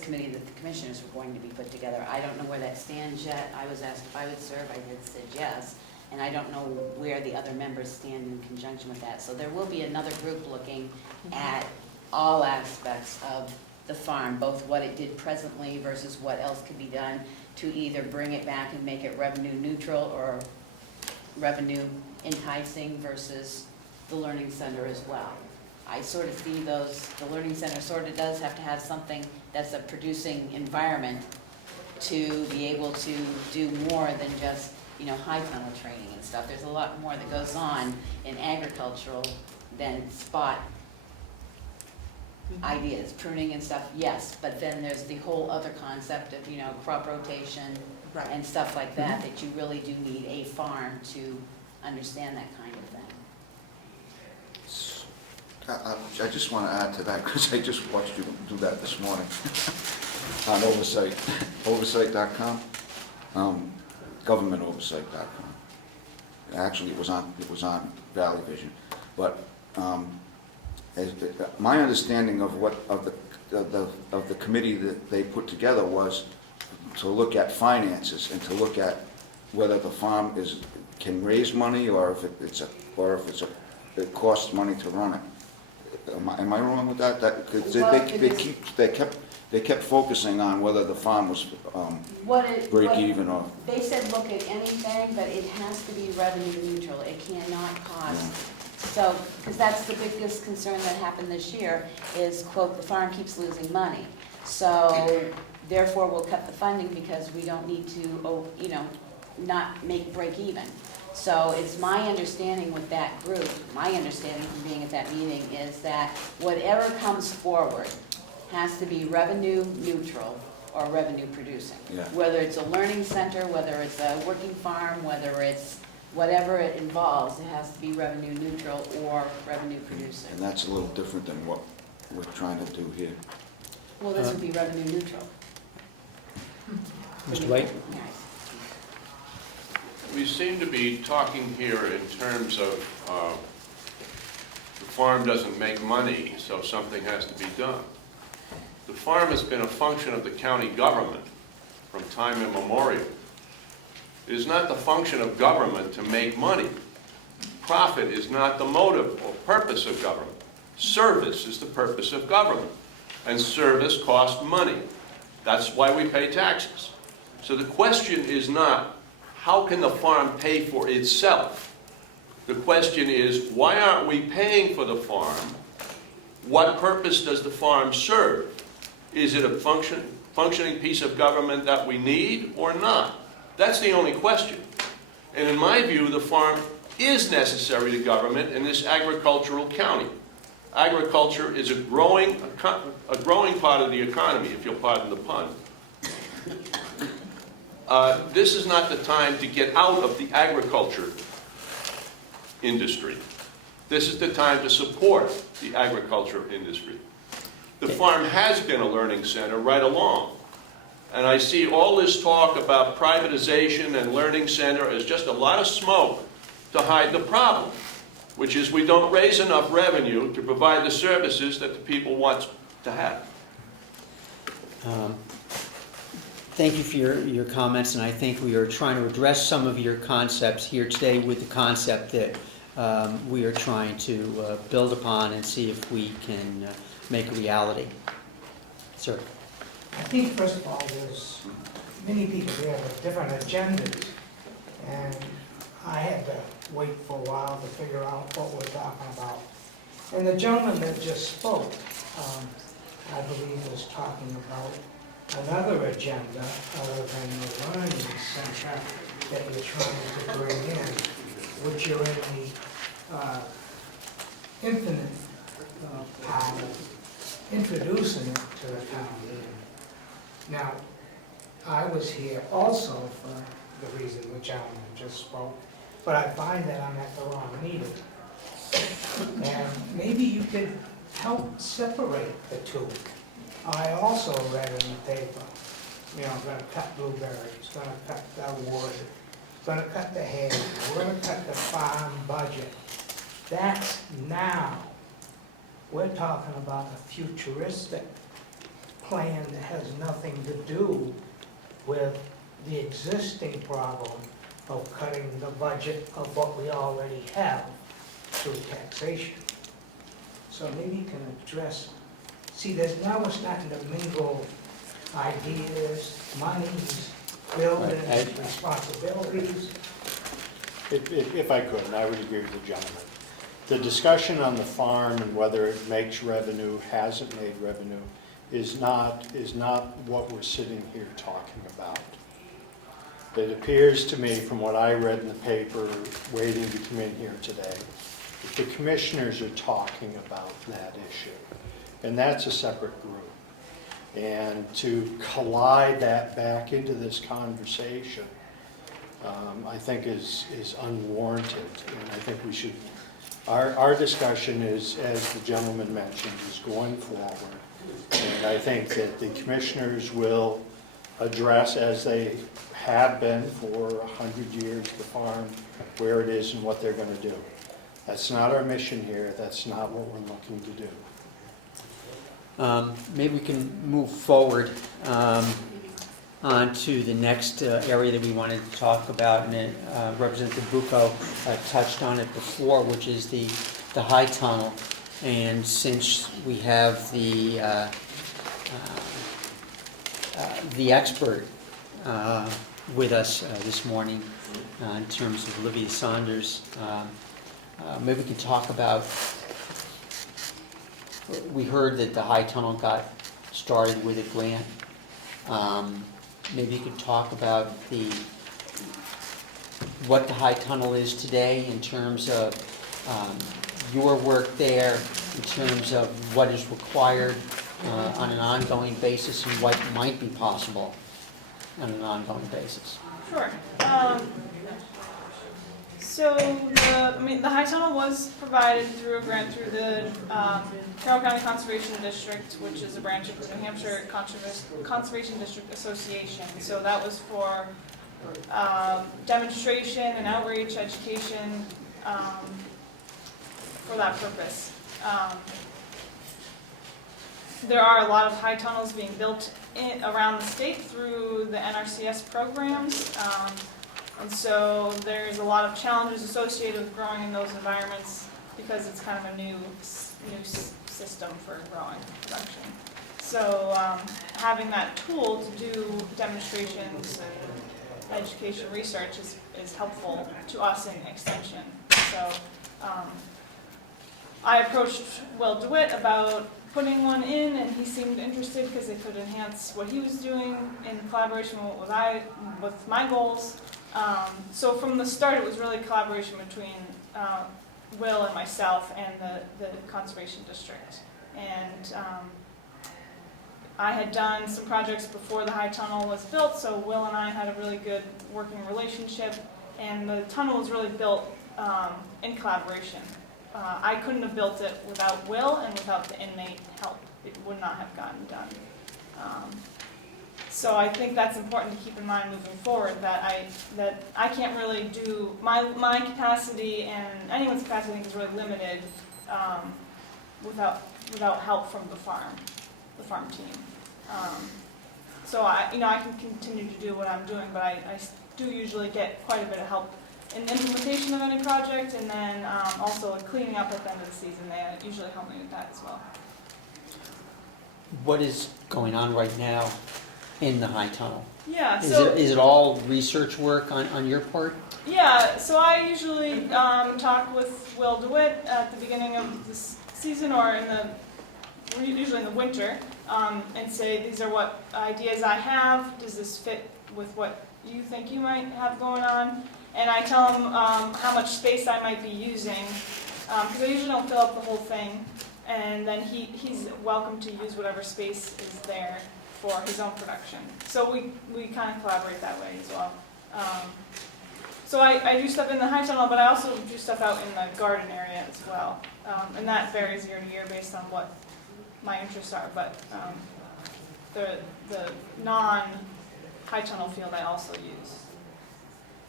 committee that the commissioners were going to be put together. I don't know where that stands yet. I was asked if I would serve. I did said yes. And I don't know where the other members stand in conjunction with that. So there will be another group looking at all aspects of the farm, both what it did presently versus what else could be done to either bring it back and make it revenue neutral or revenue enticing versus the Learning Center as well. I sort of see those, the Learning Center sort of does have to have something that's a producing environment to be able to do more than just, high tunnel training and stuff. There's a lot more that goes on in agricultural than spot ideas, pruning and stuff, yes, but then there's the whole other concept of, crop rotation and stuff like that, that you really do need a farm to understand that kind of thing. I just want to add to that because I just watched you do that this morning on Oversite.com, GovernmentOversite.com. Actually, it was on Valley Vision. But my understanding of the committee that they put together was to look at finances and to look at whether the farm can raise money or if it costs money to run it. Am I wrong with that? They kept focusing on whether the farm was break even or. They said look at anything, but it has to be revenue neutral. It cannot cost. So, because that's the biggest concern that happened this year is, quote, the farm keeps losing money. So, therefore, we'll cut the funding because we don't need to, not break even. So it's my understanding with that group, my understanding from being at that meeting is that whatever comes forward has to be revenue neutral or revenue producing. Yeah. Whether it's a learning center, whether it's a working farm, whether it's whatever it involves, it has to be revenue neutral or revenue producing. And that's a little different than what we're trying to do here. Well, this would be revenue neutral. Mr. White? We seem to be talking here in terms of the farm doesn't make money, so something has to be done. The farm has been a function of the county government from time immemorial. It is not the function of government to make money. Profit is not the motive or purpose of government. Service is the purpose of government, and service costs money. That's why we pay taxes. So the question is not, how can the farm pay for itself? The question is, why aren't we paying for the farm? What purpose does the farm serve? Is it a functioning piece of government that we need or not? That's the only question. And in my view, the farm is necessary to government in this agricultural county. Agriculture is a growing part of the economy, if you'll pardon the pun. This is not the time to get out of the agriculture industry. This is the time to support the agriculture industry. The farm has been a learning center right along. And I see all this talk about privatization and learning center as just a lot of smoke to hide the problem, which is we don't raise enough revenue to provide the services that the people want to have. Thank you for your comments, and I think we are trying to address some of your concepts here today with the concept that we are trying to build upon and see if we can make a reality. Sir. I think, first of all, there's many people here with different agendas, and I had to wait for a while to figure out what we're talking about. And the gentleman that just spoke, I believe, was talking about another agenda other than the learning center that you're trying to bring in, which you're in the infinite part of introducing it to the town meeting. Now, I was here also for the reason the gentleman just spoke, but I find that I'm at the wrong meeting. And maybe you could help separate the two. I also read in the paper, gonna cut blueberries, gonna cut the wood, gonna cut the hay, we're gonna cut the farm budget. That's now. We're talking about a futuristic plan that has nothing to do with the existing problem of cutting the budget of what we already have through taxation. So maybe you can address, see, now we're starting to mingle ideas, monies, buildings, responsibilities. If I could, and I would agree with the gentleman. The discussion on the farm and whether it makes revenue, hasn't made revenue, is not what we're sitting here talking about. It appears to me, from what I read in the paper, waiting to come in here today, that the commissioners are talking about that issue. And that's a separate group. And to collide that back into this conversation, I think is unwarranted. And I think we should, our discussion is, as the gentleman mentioned, is going forward. And I think that the commissioners will address, as they have been for 100 years, the farm, where it is and what they're going to do. That's not our mission here. That's not what we're looking to do. Maybe we can move forward on to the next area that we wanted to talk about, and Representative Bucco touched on it before, which is the high tunnel. And since we have the expert with us this morning in terms of Olivia Saunders, maybe we can talk about. We heard that the high tunnel got started with a grant. Maybe you could talk about what the high tunnel is today in terms of your work there, in terms of what is required on an ongoing basis and what might be possible on an ongoing basis. Sure. So the high tunnel was provided through a grant through the Carroll County Conservation District, which is a branch of the New Hampshire Conservation District Association. So that was for demonstration and outreach, education, for that purpose. There are a lot of high tunnels being built around the state through the NRCS programs. And so there's a lot of challenges associated with growing in those environments because it's kind of a new system for growing production. So having that tool to do demonstrations and education research is helpful to us in extension. So I approached Will DeWitt about putting one in, and he seemed interested because it could enhance what he was doing in collaboration with my goals. So from the start, it was really collaboration between Will and myself and the Conservation District. And I had done some projects before the high tunnel was built, so Will and I had a really good working relationship, and the tunnel was really built in collaboration. I couldn't have built it without Will and without the inmate help. It would not have gotten done. So I think that's important to keep in mind moving forward, that I can't really do, my capacity and anyone's capacity I think is really limited without help from the farm team. So I can continue to do what I'm doing, but I do usually get quite a bit of help in the implementation of any project, and then also cleaning up at the end of the season. They usually help me with that as well. What is going on right now in the high tunnel? Yeah, Is it all research work on your part? Yeah, so I usually talk with Will DeWitt at the beginning of the season, or usually in the winter, and say, these are what ideas I have. Does this fit with what you think you might have going on? And I tell him how much space I might be using, because I usually don't fill up the whole thing. And then he's welcome to use whatever space is there for his own production. So we kind of collaborate that way as well. So I do stuff in the high tunnel, but I also do stuff out in the garden area as well. And that varies year to year based on what my interests are. But the non-high tunnel field I also use,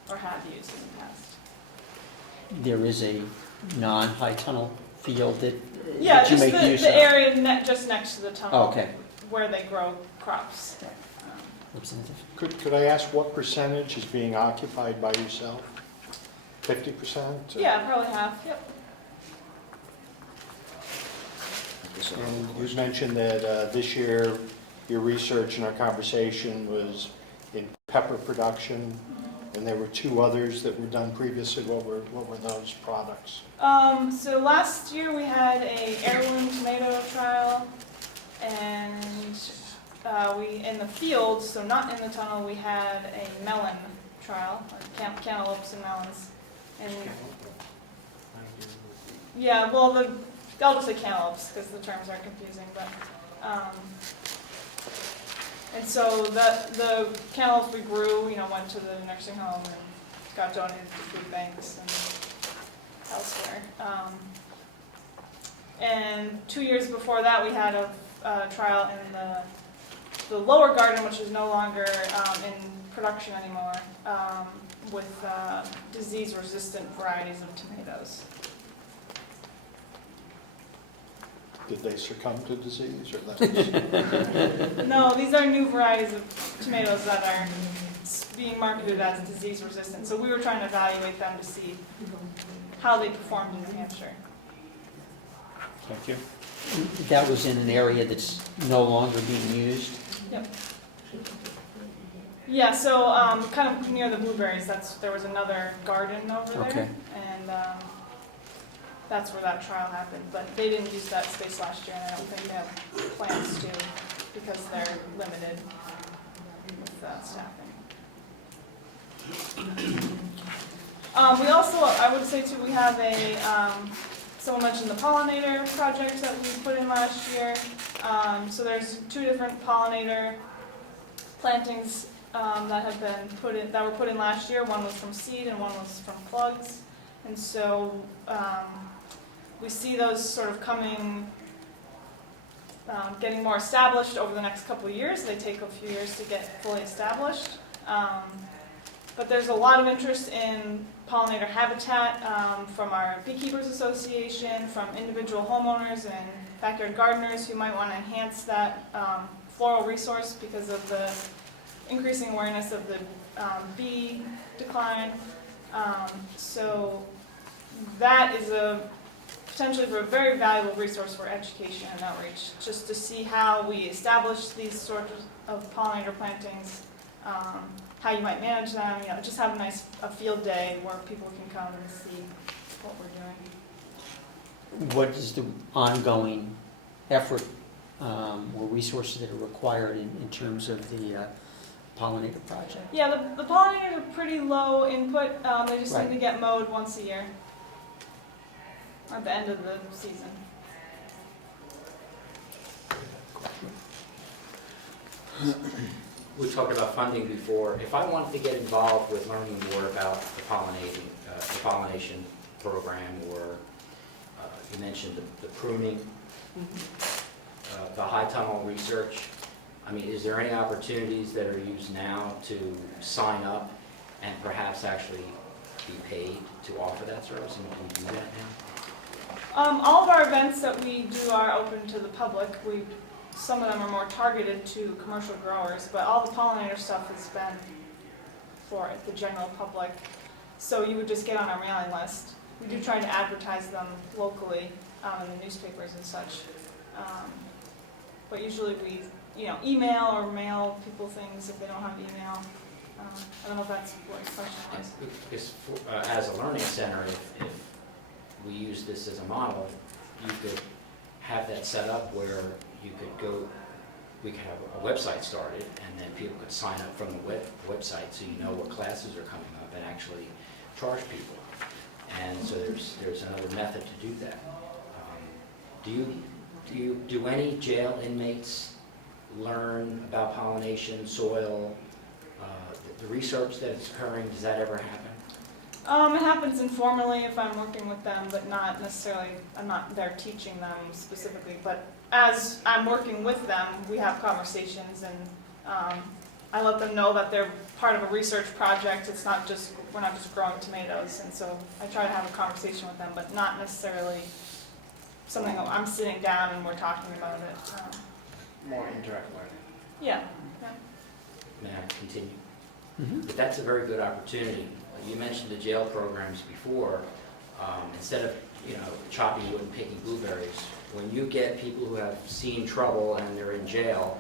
or have used in the past. There is a non-high tunnel field that Yeah, you just make use the of? area just next to the tunnel. Oh, okay. Where they grow crops. Representative? Could I ask what percentage is being occupied by yourself? 50%? Yeah, probably half, yep. And you mentioned that this year, your research and our conversation was in pepper production, and there were 2 others that were done previously. What were those products? So last year we had a heirloom tomato trial, and we in the field, so not in the tunnel, we had a melon trial, like cantaloupes and melons. And yeah, well, I'll just say cantaloupes because the terms are confusing, but and so the cantaloupes we grew, went to the nursing home and got donated to food banks and elsewhere. And 2 years before that, we had a trial in the the lower garden, which is no longer in production anymore, with disease-resistant varieties of tomatoes. Did they succumb to disease or that was? No, these are new varieties of tomatoes that are being marketed as disease-resistant. So we were trying to evaluate them to see how they performed in New Hampshire. Thank you. That was in an area that's no longer being used? Yep. Yeah, so kind of near the blueberries, there was another garden over there. Okay. And that's where that trial happened. But they didn't use that space last year, and I don't think they have plans to, because they're limited with staffing. We also, I would say too, we have someone mentioned the pollinator project that we put in last year. So there's 2 different pollinator plantings that were put in last year. One was from seed and one was from plugs. And so we see those sort of getting more established over the next couple of years. They take a few years to get fully established. But there's a lot of interest in pollinator habitat from our Beekeepers Association, from individual homeowners and backyard gardeners who might want to enhance that floral resource because of the increasing awareness of the bee decline. So that is potentially a very valuable resource for education and outreach, just to see how we establish these sorts of pollinator plantings, how you might manage them, just have a field day where people can come and see what we're doing. What is the ongoing effort or resources that are required in terms of the pollinator project? Yeah, the pollinators are pretty low input. They just Right. need to get mowed once a year at the end of the season. We talked about funding before. If I wanted to get involved with learning more about the pollination program, or you mentioned the pruning, the high tunnel research, I mean, is there any opportunities that are used now to sign up and perhaps actually be paid to offer that service? And can you do that now? All of our events that we do are open to the public. Some of them are more targeted to commercial growers, but all the pollinator stuff has been for the general public. So you would just get on our mailing list. We do try to advertise them locally in the newspapers and such. But usually we, email or mail people things if they don't have email. I don't know if that's what your question was. Because as a learning center, if we use this as a model, you could have that set up where you could we could have a website started, and then people could sign up from the website so you know what classes are coming up and actually charge people. And so there's another method to do that. Do any jail inmates learn about pollination, soil, the research that is occurring? Does that ever happen? It happens informally if I'm working with them, but not necessarily, I'm not there teaching them specifically. But as I'm working with them, we have conversations, and I let them know that they're part of a research project. We're not just growing tomatoes, and so I try to have a conversation with them, but not necessarily something that I'm sitting down and we're talking about it. More indirect learning. Yeah. May I continue? But that's a very good opportunity. You mentioned the jail programs before. Instead of chopping wood and picking blueberries, when you get people who have seen trouble and they're in jail,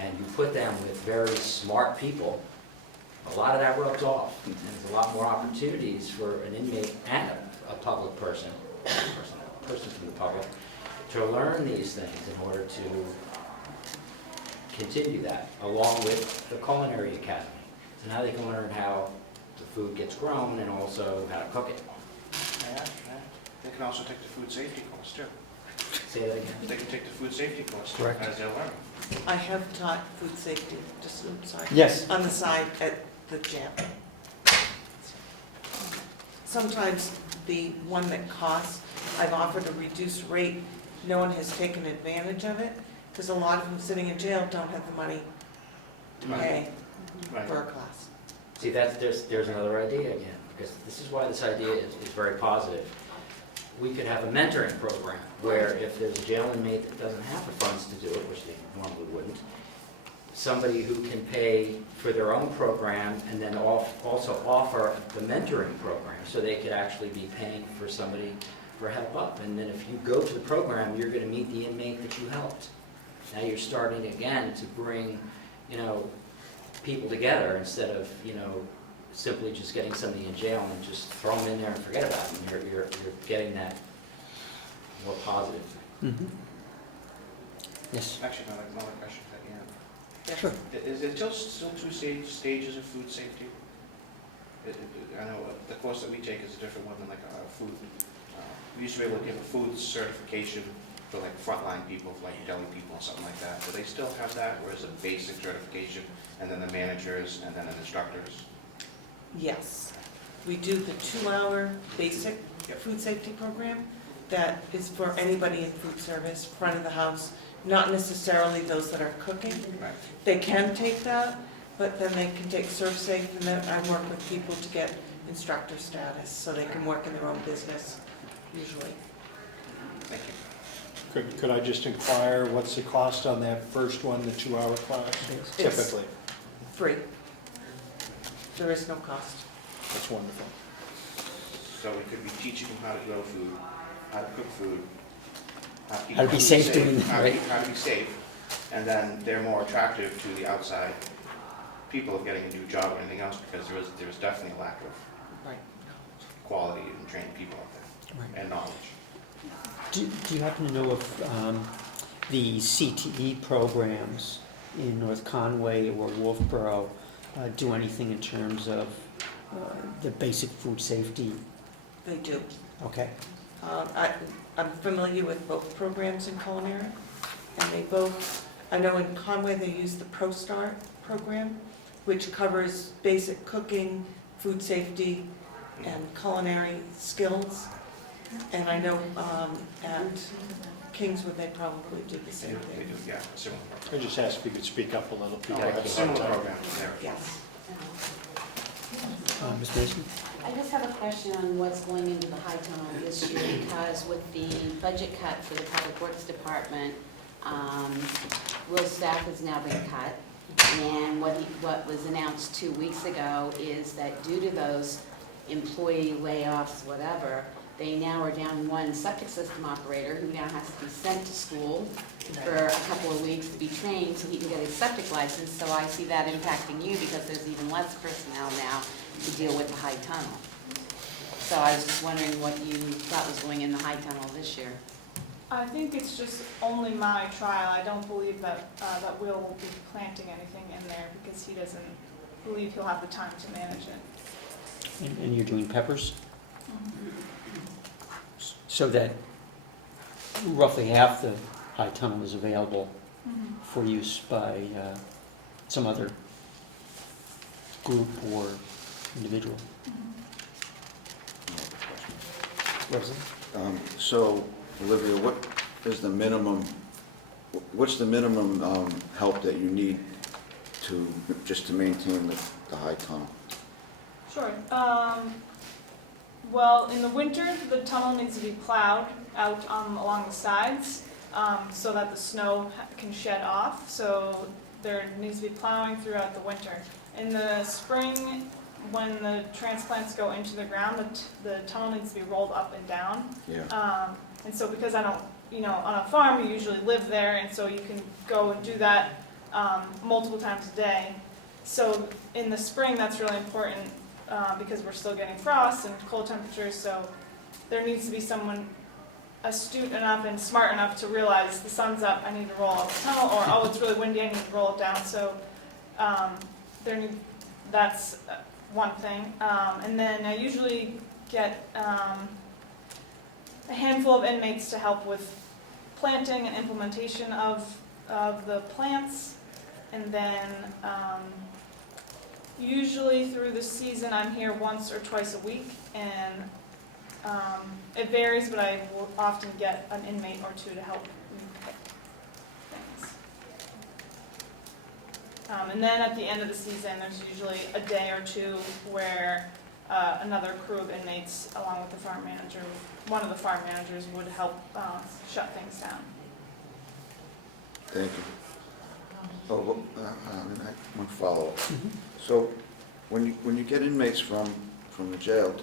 and you put them with very smart people, a lot of that rubs off. And there's a lot more opportunities for an inmate and a public person from the public to learn these things in order to continue that, along with the culinary academy. So now they can learn how the food gets grown and also how to cook it. Yeah. They can also take the food safety course too. Say that again? They can take the food safety course too, Correct. as they're learning. I have taught food safety, sorry. Yes. On the side at the jail. Sometimes the one that costs, I've offered a reduced rate. No one has taken advantage of it, because a lot of them sitting in jail don't have the money to pay Right. for a class. See, there's another idea again, because this is why this idea is very positive. We could have a mentoring program where if there's a jail inmate that doesn't have the funds to do it, which they normally wouldn't, somebody who can pay for their own program and then also offer the mentoring program, so they could actually be paying for somebody for help up. And then if you go to the program, you're going to meet the inmate that you helped. Now you're starting again to bring, people together instead of, simply just getting somebody in jail and just throw them in there and forget about them. You're getting that more positive. Mhm. Yes. Actually, another question at the end. Yes. Sure. Is it still two stages of food safety? I know the course that we take is a different one than like a food. We used to be able to give a food certification for like frontline people, like deli people or something like that. Do they still have that, or is it basic certification and then the managers and then the instructors? Yes, we do the 2-hour basic food safety program that is for anybody in food service, front of the house, not necessarily those that are cooking. Right. They can take that, but then they can take Serve Safe, and then I work with people to get instructor status, so they can work in their own business, usually. Thank you. Could I just inquire, what's the cost on that first one, the 2-hour class, typically? Free. There is no cost. That's wonderful. So we could be teaching them how to grow food, how to cook food, how to keep How to be food safe doing that, how to right? keep- how to be safe, and then they're more attractive to the outside people of getting a new job or anything else, because there's definitely a lack of Right. quality and trained people out there, Right. and knowledge. Do you happen to know if the CTE programs in North Conway or Wolfboro do anything in terms of the basic food safety? They do. Okay. I'm familiar with both programs in culinary, and they both, I know in Conway they use the ProStart program, which covers basic cooking, food safety, and culinary skills. And I know at Kingswood they probably do the same They thing. do, yeah, similar I program. just asked if you could speak up a little. People Yeah, have a similar hard time. program there. Yes. Ms. Mason? I just have a question on what's going into the high tunnel this year, because with the budget cut for the Public Works Department, Will's staff has now been cut. And what was announced 2 weeks ago is that due to those employee layoffs, whatever, they now are down one septic system operator who now has to be sent to school for a couple of weeks to be trained so he can get his septic license. So I see that impacting you because there's even less personnel now to deal with the high tunnel. So I was just wondering what you thought was going in the high tunnel this year. I think it's just only my trial. I don't believe that Will will be planting anything in there because he doesn't believe he'll have the time to manage it. And you're doing peppers? So that roughly half the high tunnel is available for use by some other group or individual. Mm-hmm. So, Olivia, what's the minimum help that you need just to maintain the high tunnel? Sure. Well, in the winter, the tunnel needs to be plowed out along the sides so that the snow can shed off. So there needs to be plowing throughout the winter. In the spring, when the transplants go into the ground, the tunnel needs to be rolled up and down. Yeah. And so because I don't, on a farm, you usually live there, and so you can go and do that multiple times a day. So in the spring, that's really important because we're still getting frost and cold temperatures, so there needs to be someone astute enough and smart enough to realize the sun's up, I need to roll up the tunnel, or oh, it's really windy, I need to roll it down. So that's one thing. And then I usually get a handful of inmates to help with planting and implementation of the plants. And then usually through the season I'm here once or twice a week, and it varies, but I will often get an inmate or two to help me pick things. And then at the end of the season, there's usually a day or two where another crew of inmates, along with the farm manager, one of the farm managers would help shut things down. Thank you. Oh, well, one follow-up. So, when you get inmates from the jail,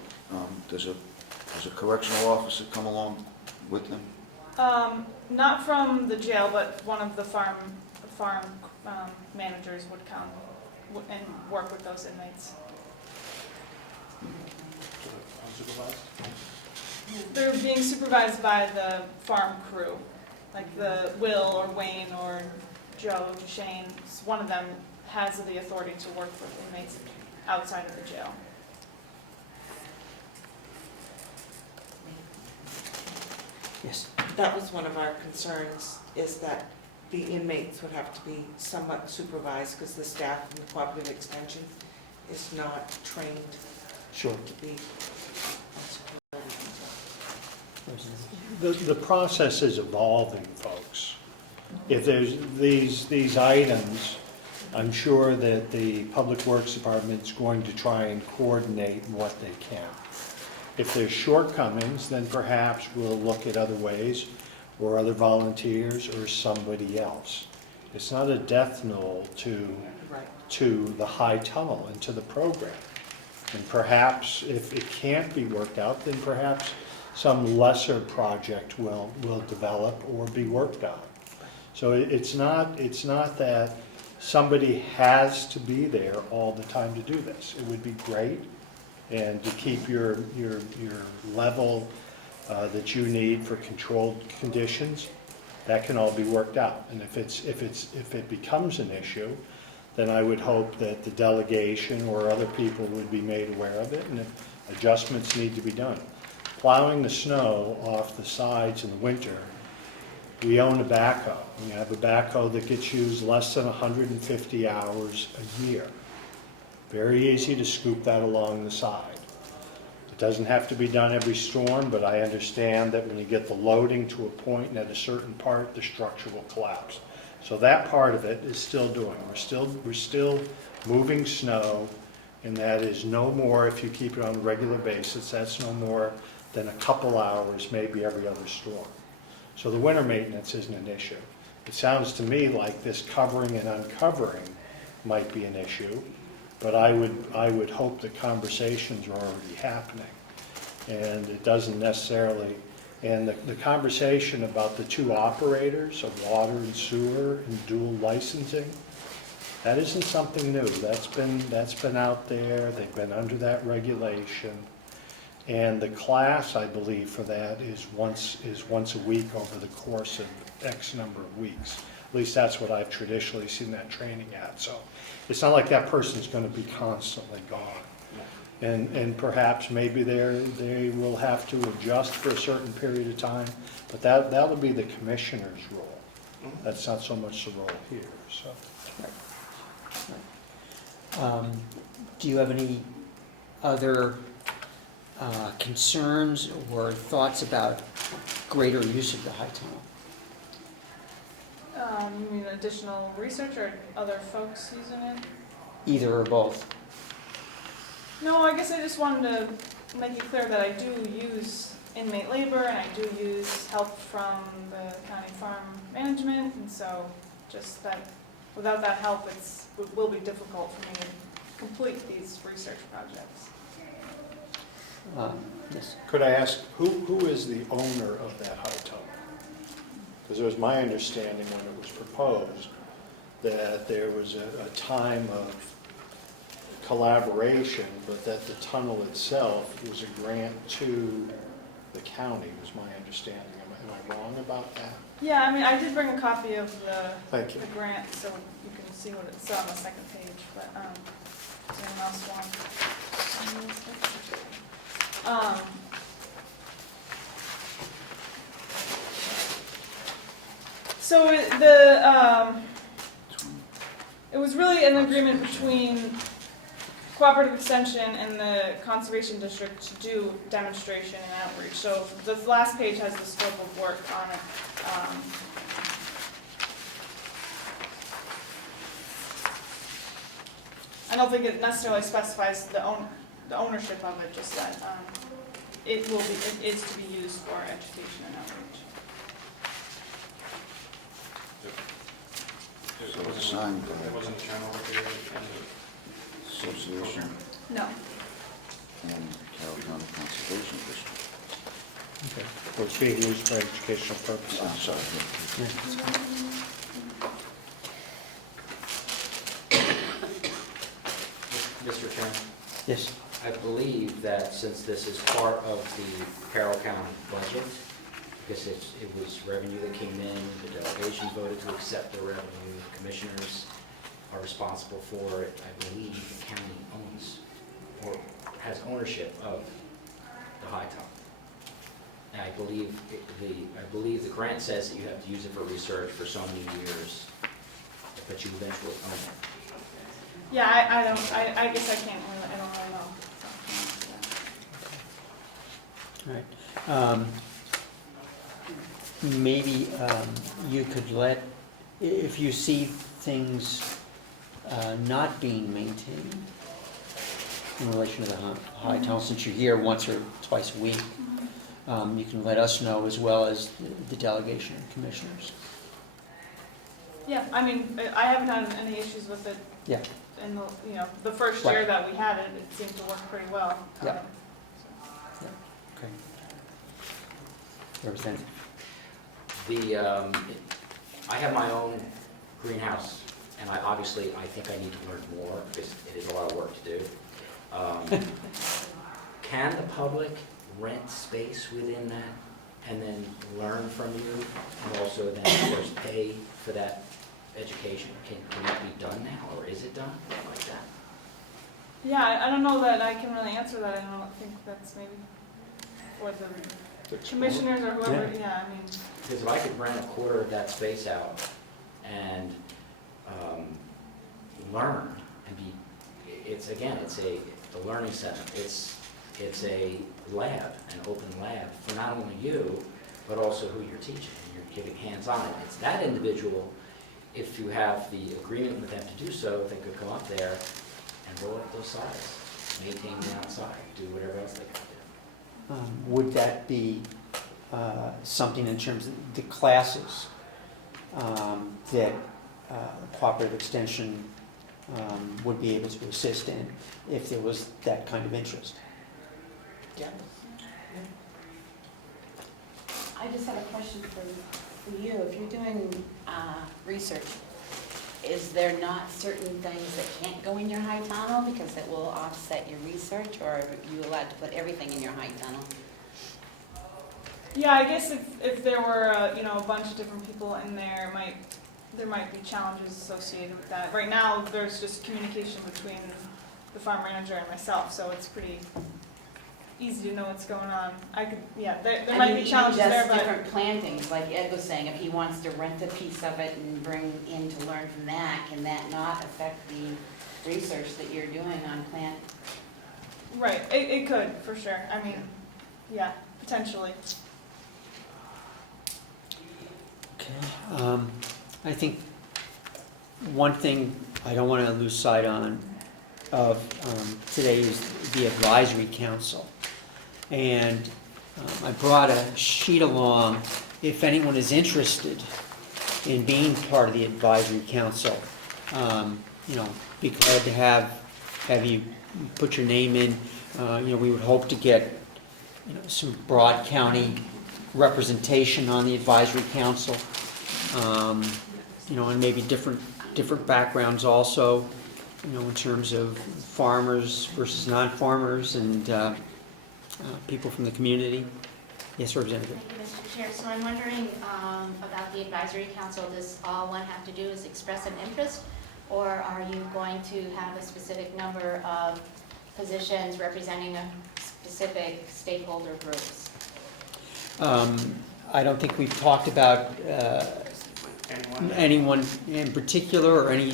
does a correctional officer come along with them? Not from the jail, but one of the farm managers would come and work with those inmates. They're being supervised by the farm crew, like the Will or Wayne or Joe, Shane. One of them has the authority to work with inmates outside of the jail. Yes. That was one of our concerns, is that the inmates would have to be somewhat supervised because the staff in the cooperative extension is not trained Sure. to be on supervision. The process is evolving, folks. If there's these items, I'm sure that the Public Works Department is going to try and coordinate what they can. If there's shortcomings, then perhaps we'll look at other ways, or other volunteers, or somebody else. It's not a death knell to the high tunnel and to the program. And perhaps if it can't be worked out, then perhaps some lesser project will develop or be worked on. So it's not that somebody has to be there all the time to do this. It would be great, and to keep your level that you need for controlled conditions, that can all be worked out. And if it becomes an issue, then I would hope that the delegation or other people would be made aware of it, and if adjustments need to be done. Plowing the snow off the sides in the winter, we own a backhoe. We have a backhoe that gets used less than 150 hours a year. Very easy to scoop that along the side. It doesn't have to be done every storm, but I understand that when you get the loading to a point and at a certain part, the structure will collapse. So that part of it is still doing. We're still moving snow, and that is no more, if you keep it on a regular basis, that's no more than a couple hours, maybe every other storm. So the winter maintenance isn't an issue. It sounds to me like this covering and uncovering might be an issue, but I would hope that conversations are already happening. And it doesn't necessarily, and the conversation about the two operators of water and sewer and dual licensing, that isn't something new. That's been out there. They've been under that regulation. And the class, I believe, for that is once a week over the course of X number of weeks. At least that's what I've traditionally seen that training at. So it's not like that person's going to be constantly gone. And perhaps maybe they will have to adjust for a certain period of time, but that'll be the commissioner's role. That's not so much the role here. So. Do you have any other concerns or thoughts about greater use of the high tunnel? You mean additional research or other folks using it? Either or both. No, I guess I just wanted to make it clear that I do use inmate labor and I do use help from the county farm management, and so just that without that help it will be difficult for me to complete these research projects. Yes. Could I ask, who is the owner of that high tunnel? Because it was my understanding when it was proposed that there was a time of collaboration, but that the tunnel itself was a grant to the county, was my understanding. Am I wrong about that? Yeah, I mean, I did bring a copy of the grant, so you can see what it's on the second page, but does anyone else want? So it was really an agreement between Cooperative Extension and the Conservation District to do demonstration and outreach. So the last page has the scope of work on it. I don't think it necessarily specifies the ownership of it, just that it is to be used for education and outreach. So it's signed by There wasn't a turnover period in the Association No. and Carroll County Conservation District. Okay. For it's being used for educational purposes. I'm sorry. Mr. Chairman? Yes. I believe that since this is part of the Carroll County budget, because it was revenue that came in, the delegation voted to accept the revenue, the commissioners are responsible for it. I believe the county owns or has ownership of the high top. And I believe the grant says that you have to use it for research for so many years, but you eventually own it. Yeah, I guess I can't really, I don't really know. So, yeah. All right. Maybe you could let, if you see things not being maintained in relation to the high tunnel, since you're here once or twice a week, you can let us know as well as the delegation and commissioners. Yeah, I mean, I haven't had any issues with it. Yeah. In the, the first year that we had it, it seemed to work pretty well. Yeah. Okay. Representative. I have my own greenhouse, and I think I need to learn more because it is a lot of work to do. Can the public rent space within that and then learn from you, and also then of course pay for that education? Can that be done now, or is it done like that? Yeah, I don't know that I can really answer that. I don't think that's maybe for the commissioners or whoever. Yeah, I mean. Because if I could rent a quarter of that space out and learn and be, it's a learning center. It's a lab, an open lab for not only you, but also who you're teaching. You're giving hands-on. It's that individual, if you have the agreement with them to do so, they could come up there and roll up those sides, maintain the outside, do whatever else they can do. Would that be something in terms of the classes that cooperative extension would be able to assist in if there was that kind of interest? Yeah. I just have a question for you. If you're doing research, is there not certain things that can't go in your high tunnel because it will offset your research, or are you allowed to put everything in your high tunnel? Yeah, I guess if there were a bunch of different people in there, there might be challenges associated with that. Right now, there's just communication between the farm manager and myself, so it's pretty easy to know what's going on. There might be challenges there, but different plantings, like Ed was saying, if he wants to rent a piece of it and bring in to learn from that, can that not affect the research that you're doing on plant? right, it could for sure. I mean, yeah, potentially. Okay. I think one thing I don't want to lose sight of today is the advisory council. And I brought a sheet along if anyone is interested in being part of the advisory council. Be glad to have you put your name in. We would hope to get some broad county representation on the advisory council. And maybe different backgrounds also, in terms of farmers versus non-farmers and people from the community. Yes, Representative. Thank you, Mr. Chair. So I'm wondering about the advisory council. Does all one have to do is express an interest, or are you going to have a specific number of positions representing a specific stakeholder groups? I don't think we've talked about anyone in particular or any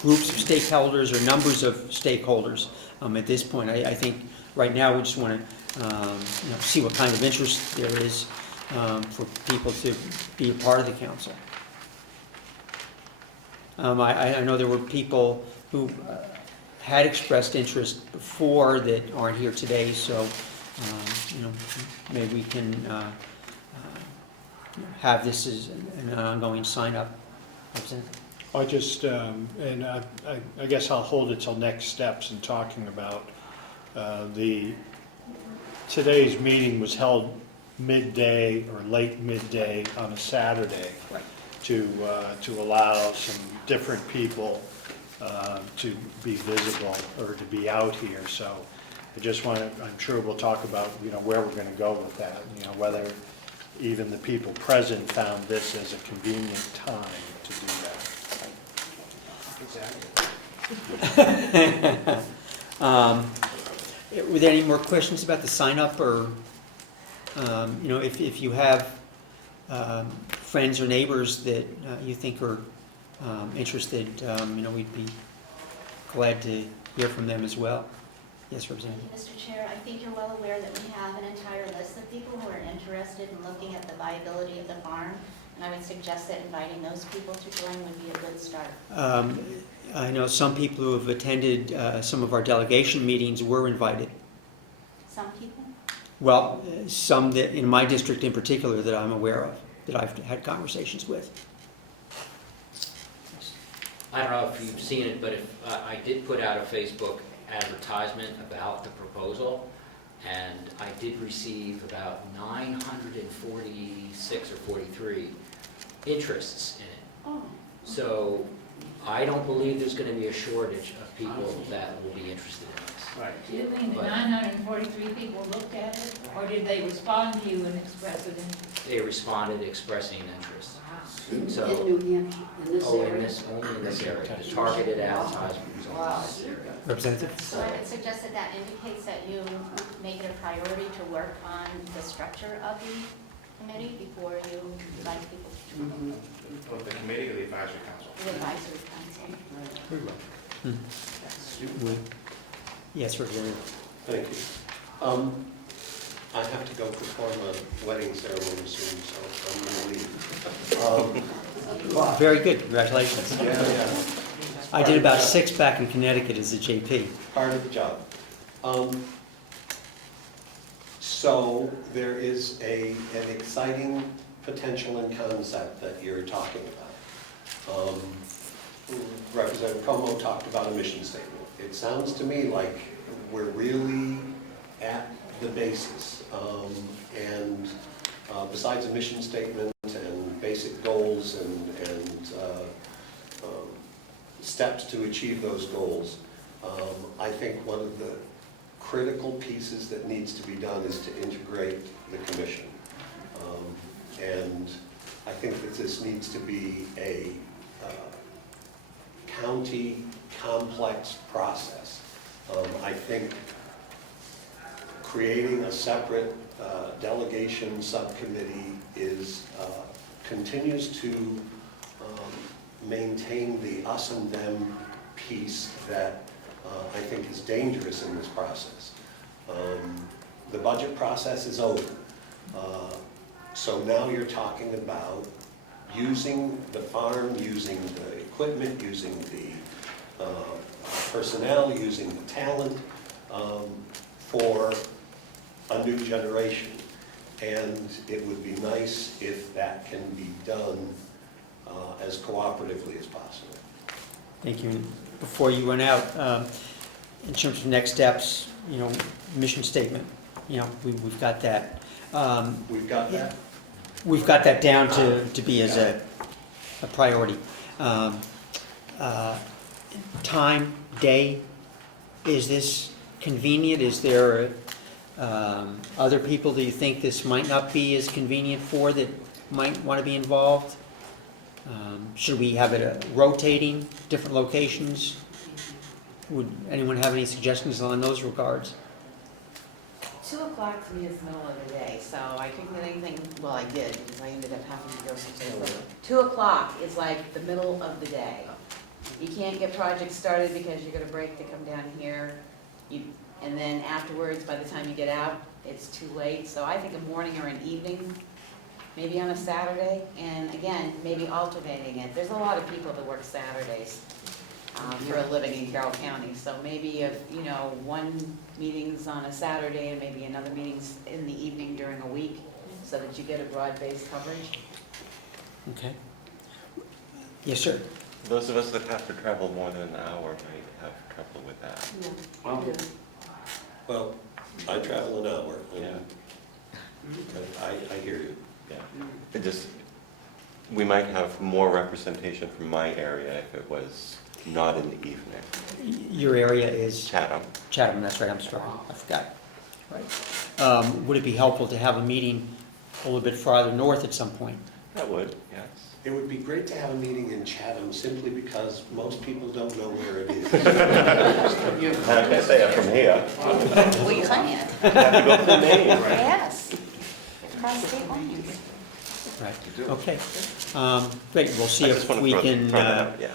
groups of stakeholders or numbers of stakeholders at this point. I think right now we just want to see what kind of interest there is for people to be a part of the council. I know there were people who had expressed interest before that aren't here today, so, maybe we can have this as an ongoing sign-up. I just, and I guess I'll hold it till next steps in talking about today's meeting was held midday or late midday on a Saturday to allow some different people to be visible or to be out here. So I just want to, I'm sure we'll talk about, where we're going to go with that, whether even the people present found this as a convenient time to do that. Exactly. Were there any more questions about the sign-up, or, if you have friends or neighbors that you think are interested, we'd be glad to hear from them as well. Yes, Representative. Mr. Chair, I think you're well aware that we have an entire list of people who are interested in looking at the viability of the farm, and I would suggest that inviting those people to join would be a good start. I know some people who have attended some of our delegation meetings were invited. Some people? Well, some that in my district in particular that I'm aware of, that I've had conversations with. I don't know if you've seen it, but if I did put out a Facebook advertisement about the proposal, and I did receive about 946 or 43 interests in it. Oh. So I don't believe there's going to be a shortage of people that will be interested in this. Right. Do you mean the 943 people looked at it, or did they respond to you and express it in? They responded expressing interest. So, In New Hampshire, in this area? only in this area. The targeted advertisement was only in this area. Representative? So I would suggest that that indicates that you make it a priority to work on the structure of the committee before you invite people to join Of the committee or the advisory council? the advisory council. Yes, Representative. Thank you. I have to go perform a wedding ceremony soon, so I'm going to leave. Very good, congratulations. Yeah. I did about 6 back in Connecticut as a JP. Part of the job. So there is an exciting potential and concept that you're talking about. Representative Comeau talked about a mission statement. It sounds to me like we're really at the basis. And besides a mission statement and basic goals and steps to achieve those goals, I think one of the critical pieces that needs to be done is to integrate the commission. And I think that this needs to be a county complex process. I think creating a separate delegation subcommittee continues to maintain the us and them piece that I think is dangerous in this process. The budget process is over. So now you're talking about using the farm, using the equipment, using the personnel, using the talent for a new generation. And it would be nice if that can be done as cooperatively as possible. Thank you. Before you run out, in terms of next steps, mission statement, we've got that. We've got that? We've got that down to be as a priority. Time, day, is this convenient? Is there other people that you think this might not be as convenient for that might want to be involved? Should we have it rotating, different locations? Would anyone have any suggestions on those regards? 2 o'clock to me is the middle of the day, so I couldn't get anything, well, I did, because I ended up having to go someplace. 2 o'clock is like the middle of the day. You can't get projects started because you're gonna break to come down here. And then afterwards, by the time you get out, it's too late. So I think a morning or an evening, maybe on a Saturday, and again, maybe alternating it. There's a lot of people that work Saturdays. for living in Carroll County. So maybe if, you know, one meeting's on a Saturday and maybe another meeting's in the evening during a week, so that you get a broad-based coverage. Okay. Yes, sir. Those of us that have to travel more than an hour might have trouble with that. Well, well, I travel an hour, and I hear you. Yeah. It just, we might have more representation from my area if it was not in the evening. Your area is? Chatham. Chatham, that's right, I'm sorry, I forgot. Right. Would it be helpful to have a meeting a little bit farther north at some point? That would, yes. It would be great to have a meeting in Chatham simply because most people don't know where it is. I can't say it from here. Well, you can. You have to go to Maine. Yes. Across state lines. Right, okay. Great, we'll see I if just wanna we throw can that out, yeah.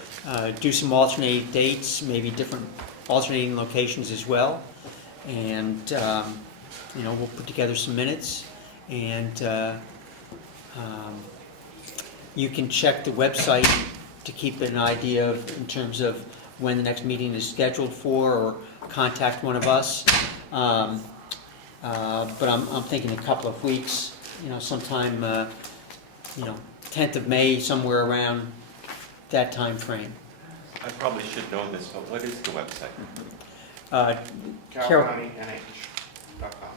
do some alternate dates, maybe different alternating locations as well. And, you know, we'll put together some minutes, and you can check the website to keep an idea of, in terms of when the next meeting is scheduled for, or contact one of us. But I'm thinking a couple of weeks, you know, sometime, you know, 10th of May, somewhere around that time frame. I probably should know this, but what is the website? Carroll County NH.com.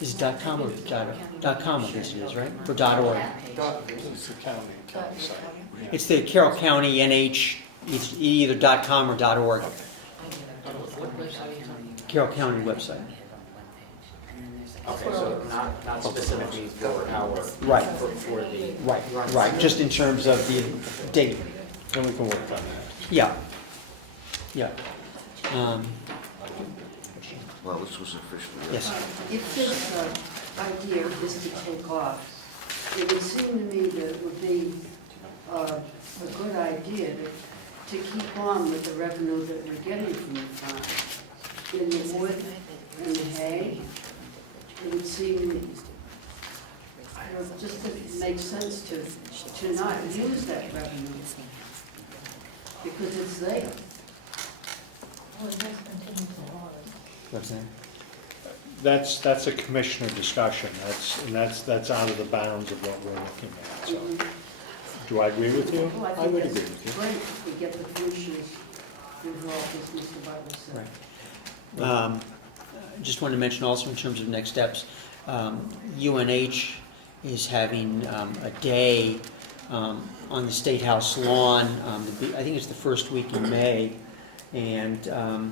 Is it .com or .com, I guess it is, right? Or .org? It's the county site. Yeah. It's the Carroll County NH, it's either .com or .org. Carroll County website. Okay, so not specifically for our, Right. for the. Right, just in terms of the date. And we can work on that. Yeah. Yeah. Well, this was officially. Yes. If this idea is to take off, it would seem to me that it would be a good idea to keep on with the revenue that we're getting from the farm. In the wood, in the hay, it would seem, just to make sense to not use that revenue, because it's there. What's that? That's a commissioner discussion, that's out of the bounds of what we're looking at, so. Do I agree with you? Well, I would think agree that's with you. great if we get the commissioners involved, as Mr. Butler said. Right. Just wanted to mention also in terms of next steps, UNH is having a day on the State House lawn. I think it's the first week in May, and you know,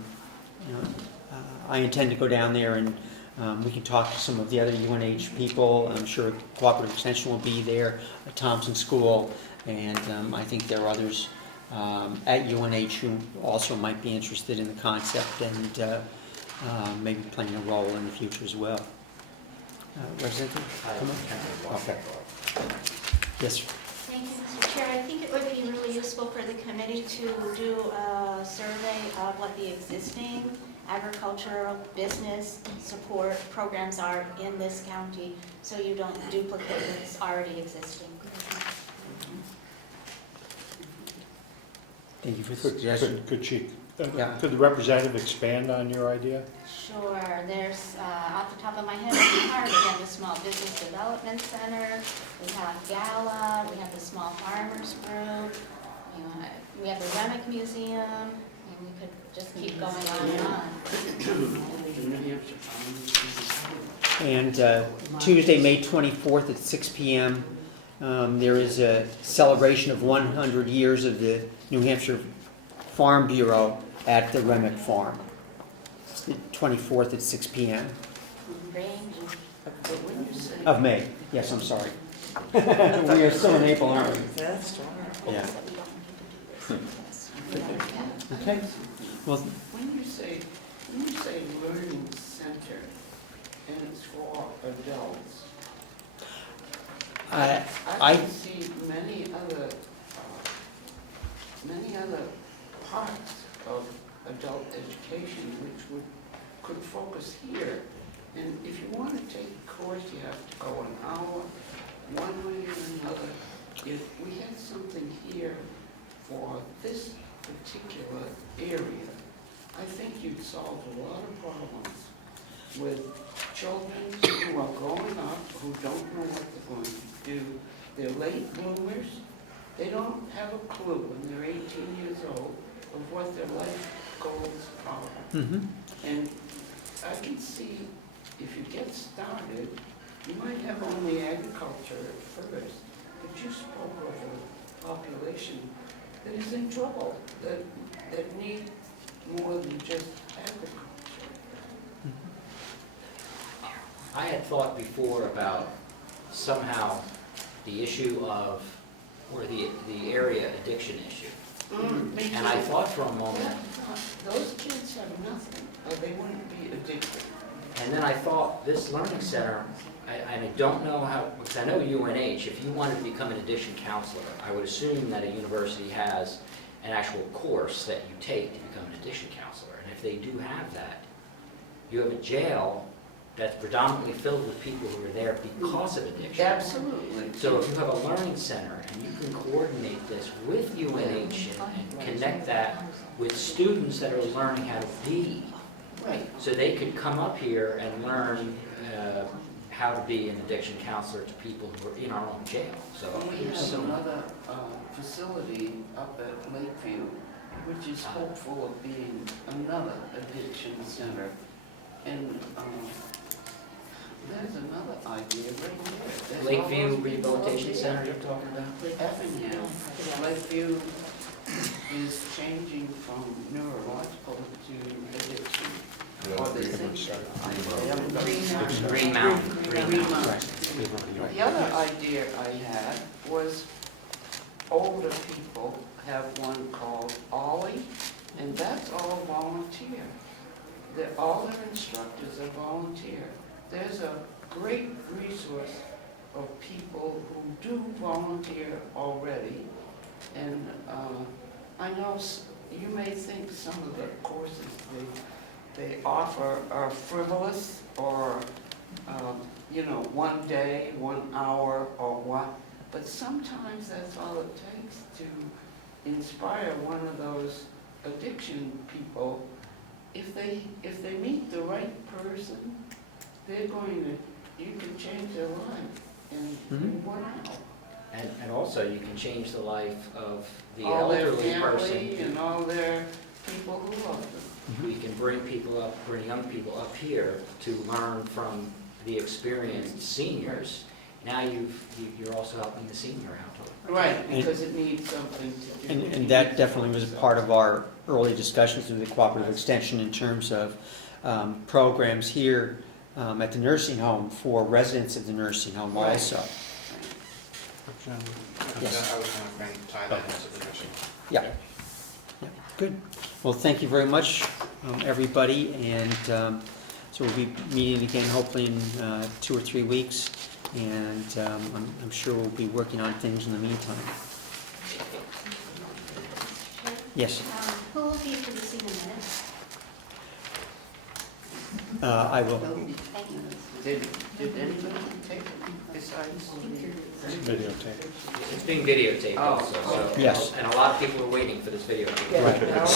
I intend to go down there, and we can talk to some of the other UNH people. I'm sure Cooperative Extension will be there, Thompson School, and I think there are others at UNH who also might be interested in the concept and maybe playing a role in the future as well. Representative? Comeau? Okay. Yes. Thank you, Mr. Chair. I think it would be really useful for the committee to do a survey of what the existing agricultural business support programs are in this county, so you don't duplicate what's already existing. Thank you for the suggestion. Could she, Yeah. could the representative expand on your idea? Sure. There's, off the top of my head, we have the Small Business Development Center, we have Gala, we have the Small Farmers Group, we have the Remick Museum, and we could just keep going on and on. And Tuesday, May 24th at 6 p.m., there is a celebration of 100 years of the New Hampshire Farm Bureau at the Remick Farm. It's the 24th at 6 p.m. Of May. Yes, I'm sorry. We are still in April, aren't we? That's right. Yeah. Okay. Well, When you say learning center and it's for adults, I can see many other parts of adult education which could focus here. And if you want to take a course, you have to go an hour, one way or another. If we had something here for this particular area, I think you'd solve a lot of problems with children who are growing up, who don't know what they're going to do. They're late bloomers. They don't have a clue when they're 18 years old of what their life goals are. Mhm. And I can see if you get started, you might have only agriculture at first, but you spoke of a population that is in trouble, that need more than just agriculture. I had thought before about somehow the issue of, or the area addiction issue. And I thought for a moment, Those kids have nothing, or they wouldn't be addicted. and then I thought this learning center, I don't know how, because I know UNH, if you wanted to become an addiction counselor, I would assume that a university has an actual course that you take to become an addiction counselor. And if they do have that, you have a jail that's predominantly filled with people who are there because of addiction. Absolutely. So if you have a learning center and you can coordinate this with UNH and connect that with students that are learning how to be, Right. so they could come up here and learn how to be an addiction counselor to people who are in our own jail. So We have another facility up at Lakeview, which is hopeful of being another addiction center. And there's another idea right there. There's Lakeview all those Rehabilitation people Center you're talking about? Effingham. Lakeview is changing from neurological to addiction. Or they think they haven't got- Green Mountain. Green Mountain. The other idea I had was older people have one called Ollie, and that's all volunteer. All their instructors are volunteer. There's a great resource of people who do volunteer already, and I know you may think some of the courses they offer are frivolous or, 1 day, 1 hour, or what, but sometimes that's all it takes to inspire one of those addiction people. If they meet the right person, you can change their life in 1 hour. And also you can change the life of the All their elderly family person. and all their people who love them. We can bring young people up here to learn from the experienced seniors. Now you're also helping the senior out. Right, because it needs something to do. And that definitely was part of our early discussions with the cooperative extension in terms of programs here at the nursing home for residents of the nursing home Right. also. Yes. I was going to bring Thailand into the nursing. Yeah. Yeah. Good. Well, thank you very much, everybody, and so we'll be meeting again hopefully in 2 or 3 weeks, and I'm sure we'll be working on things in the meantime. Yes. Who will be producing the minutes? I will. Thank you. Did anybody take it besides? Videotape. It's being videotaped Oh. also, so. Yes. And a lot of people are waiting for this video. Right.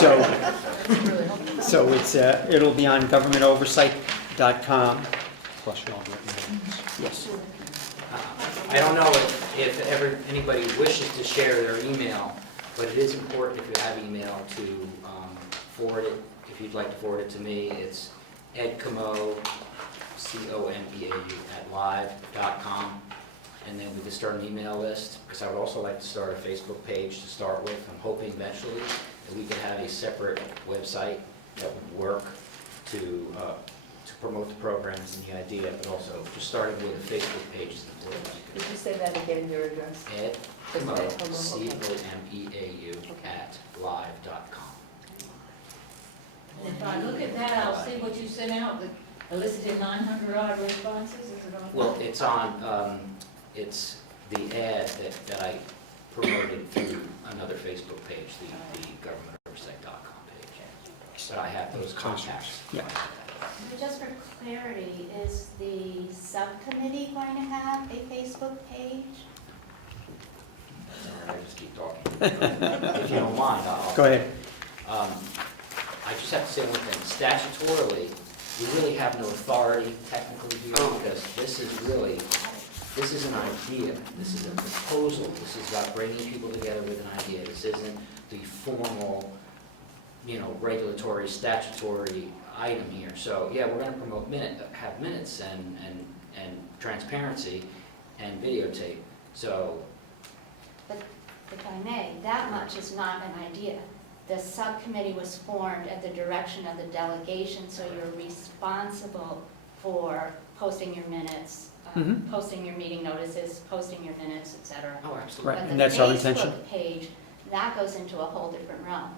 So it's it'll be on GovernmentOversite.com. Plus you'll get minutes. Yes. I don't know if ever anybody wishes to share their email, but it is important if you have email to forward it. If you'd like to forward it to me, it's Comeau, Comeau @live.com. And then we can start an email list, because I would also like to start a Facebook page to start with. I'm hoping eventually that we could have a separate website that would work to promote the programs and the idea, but also just starting with a Facebook page is important. Could you say that again, your address? Comeau, Ed Comeau, okay. Comeau @live.com. And if I look at that, I'll see what you sent out, the elicited 900 odd responses, is it on? Well, it's on, it's the ad that I promoted through another Facebook page, the GovernmentOversite.com page. So I have those contacts. Yeah. Just for clarity, is the subcommittee going to have a Facebook page? Sorry, I just keep talking. If you don't mind, I'll. Go ahead. I just have to say one thing. Statutorily, we really have no authority technically here because this is an idea. This is a proposal. This is about bringing people together with an idea. This isn't the formal, regulatory, statutory item here. So, yeah, we're going to promote have minutes and transparency and videotape. So, But if I may, that much is not an idea. The subcommittee was formed at the direction of the delegation, so you're responsible for posting your minutes, posting your meeting notices, posting your minutes, et cetera. oh, absolutely. Right, But and that's our intention. The Facebook page, that goes into a whole different realm.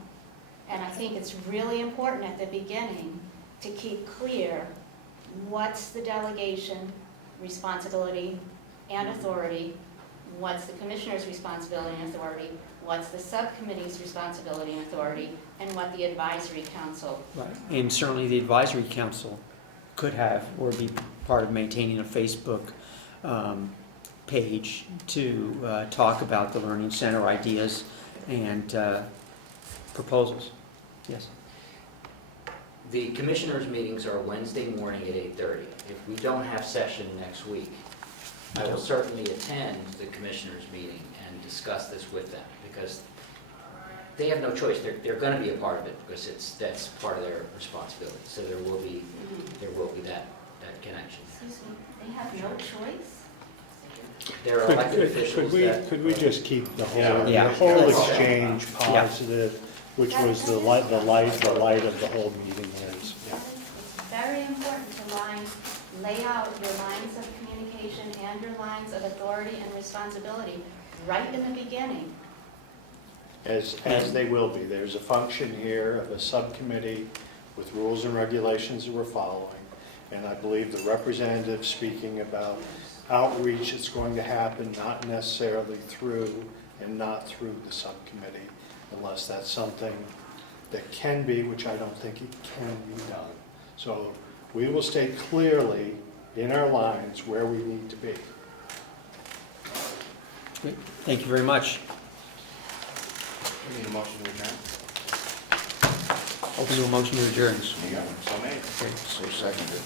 And I think it's really important at the beginning to keep clear what's the delegation responsibility and authority, what's the commissioner's responsibility and authority, what's the subcommittee's responsibility and authority, and what the advisory council. Right, and certainly the advisory council could have or be part of maintaining a Facebook page to talk about the Learning Center ideas and proposals. Yes. The commissioners' meetings are Wednesday morning at 8:30. If we don't have session next week, I will certainly attend the commissioners' meeting and discuss this with them because they have no choice. They're going to be a part of it because that's part of their responsibility. So there will be that connection. Excuse me, they have no choice? There are elected officials that. Could we just keep the Yeah. whole Yeah. exchange positive, which was the light of the whole meeting is. It's very important to lay out your lines of communication and your lines of authority and responsibility right in the beginning. As they will be. There's a function here of a subcommittee with rules and regulations that we're following. And I believe the representative speaking about outreach that's going to happen, not necessarily through the subcommittee, unless that's something that can be, which I don't think it can be done. So we will state clearly in our lines where we need to be. Great. Thank you very much. We need a motion to adjourn. Open to a motion to adjourn. So made. So seconded.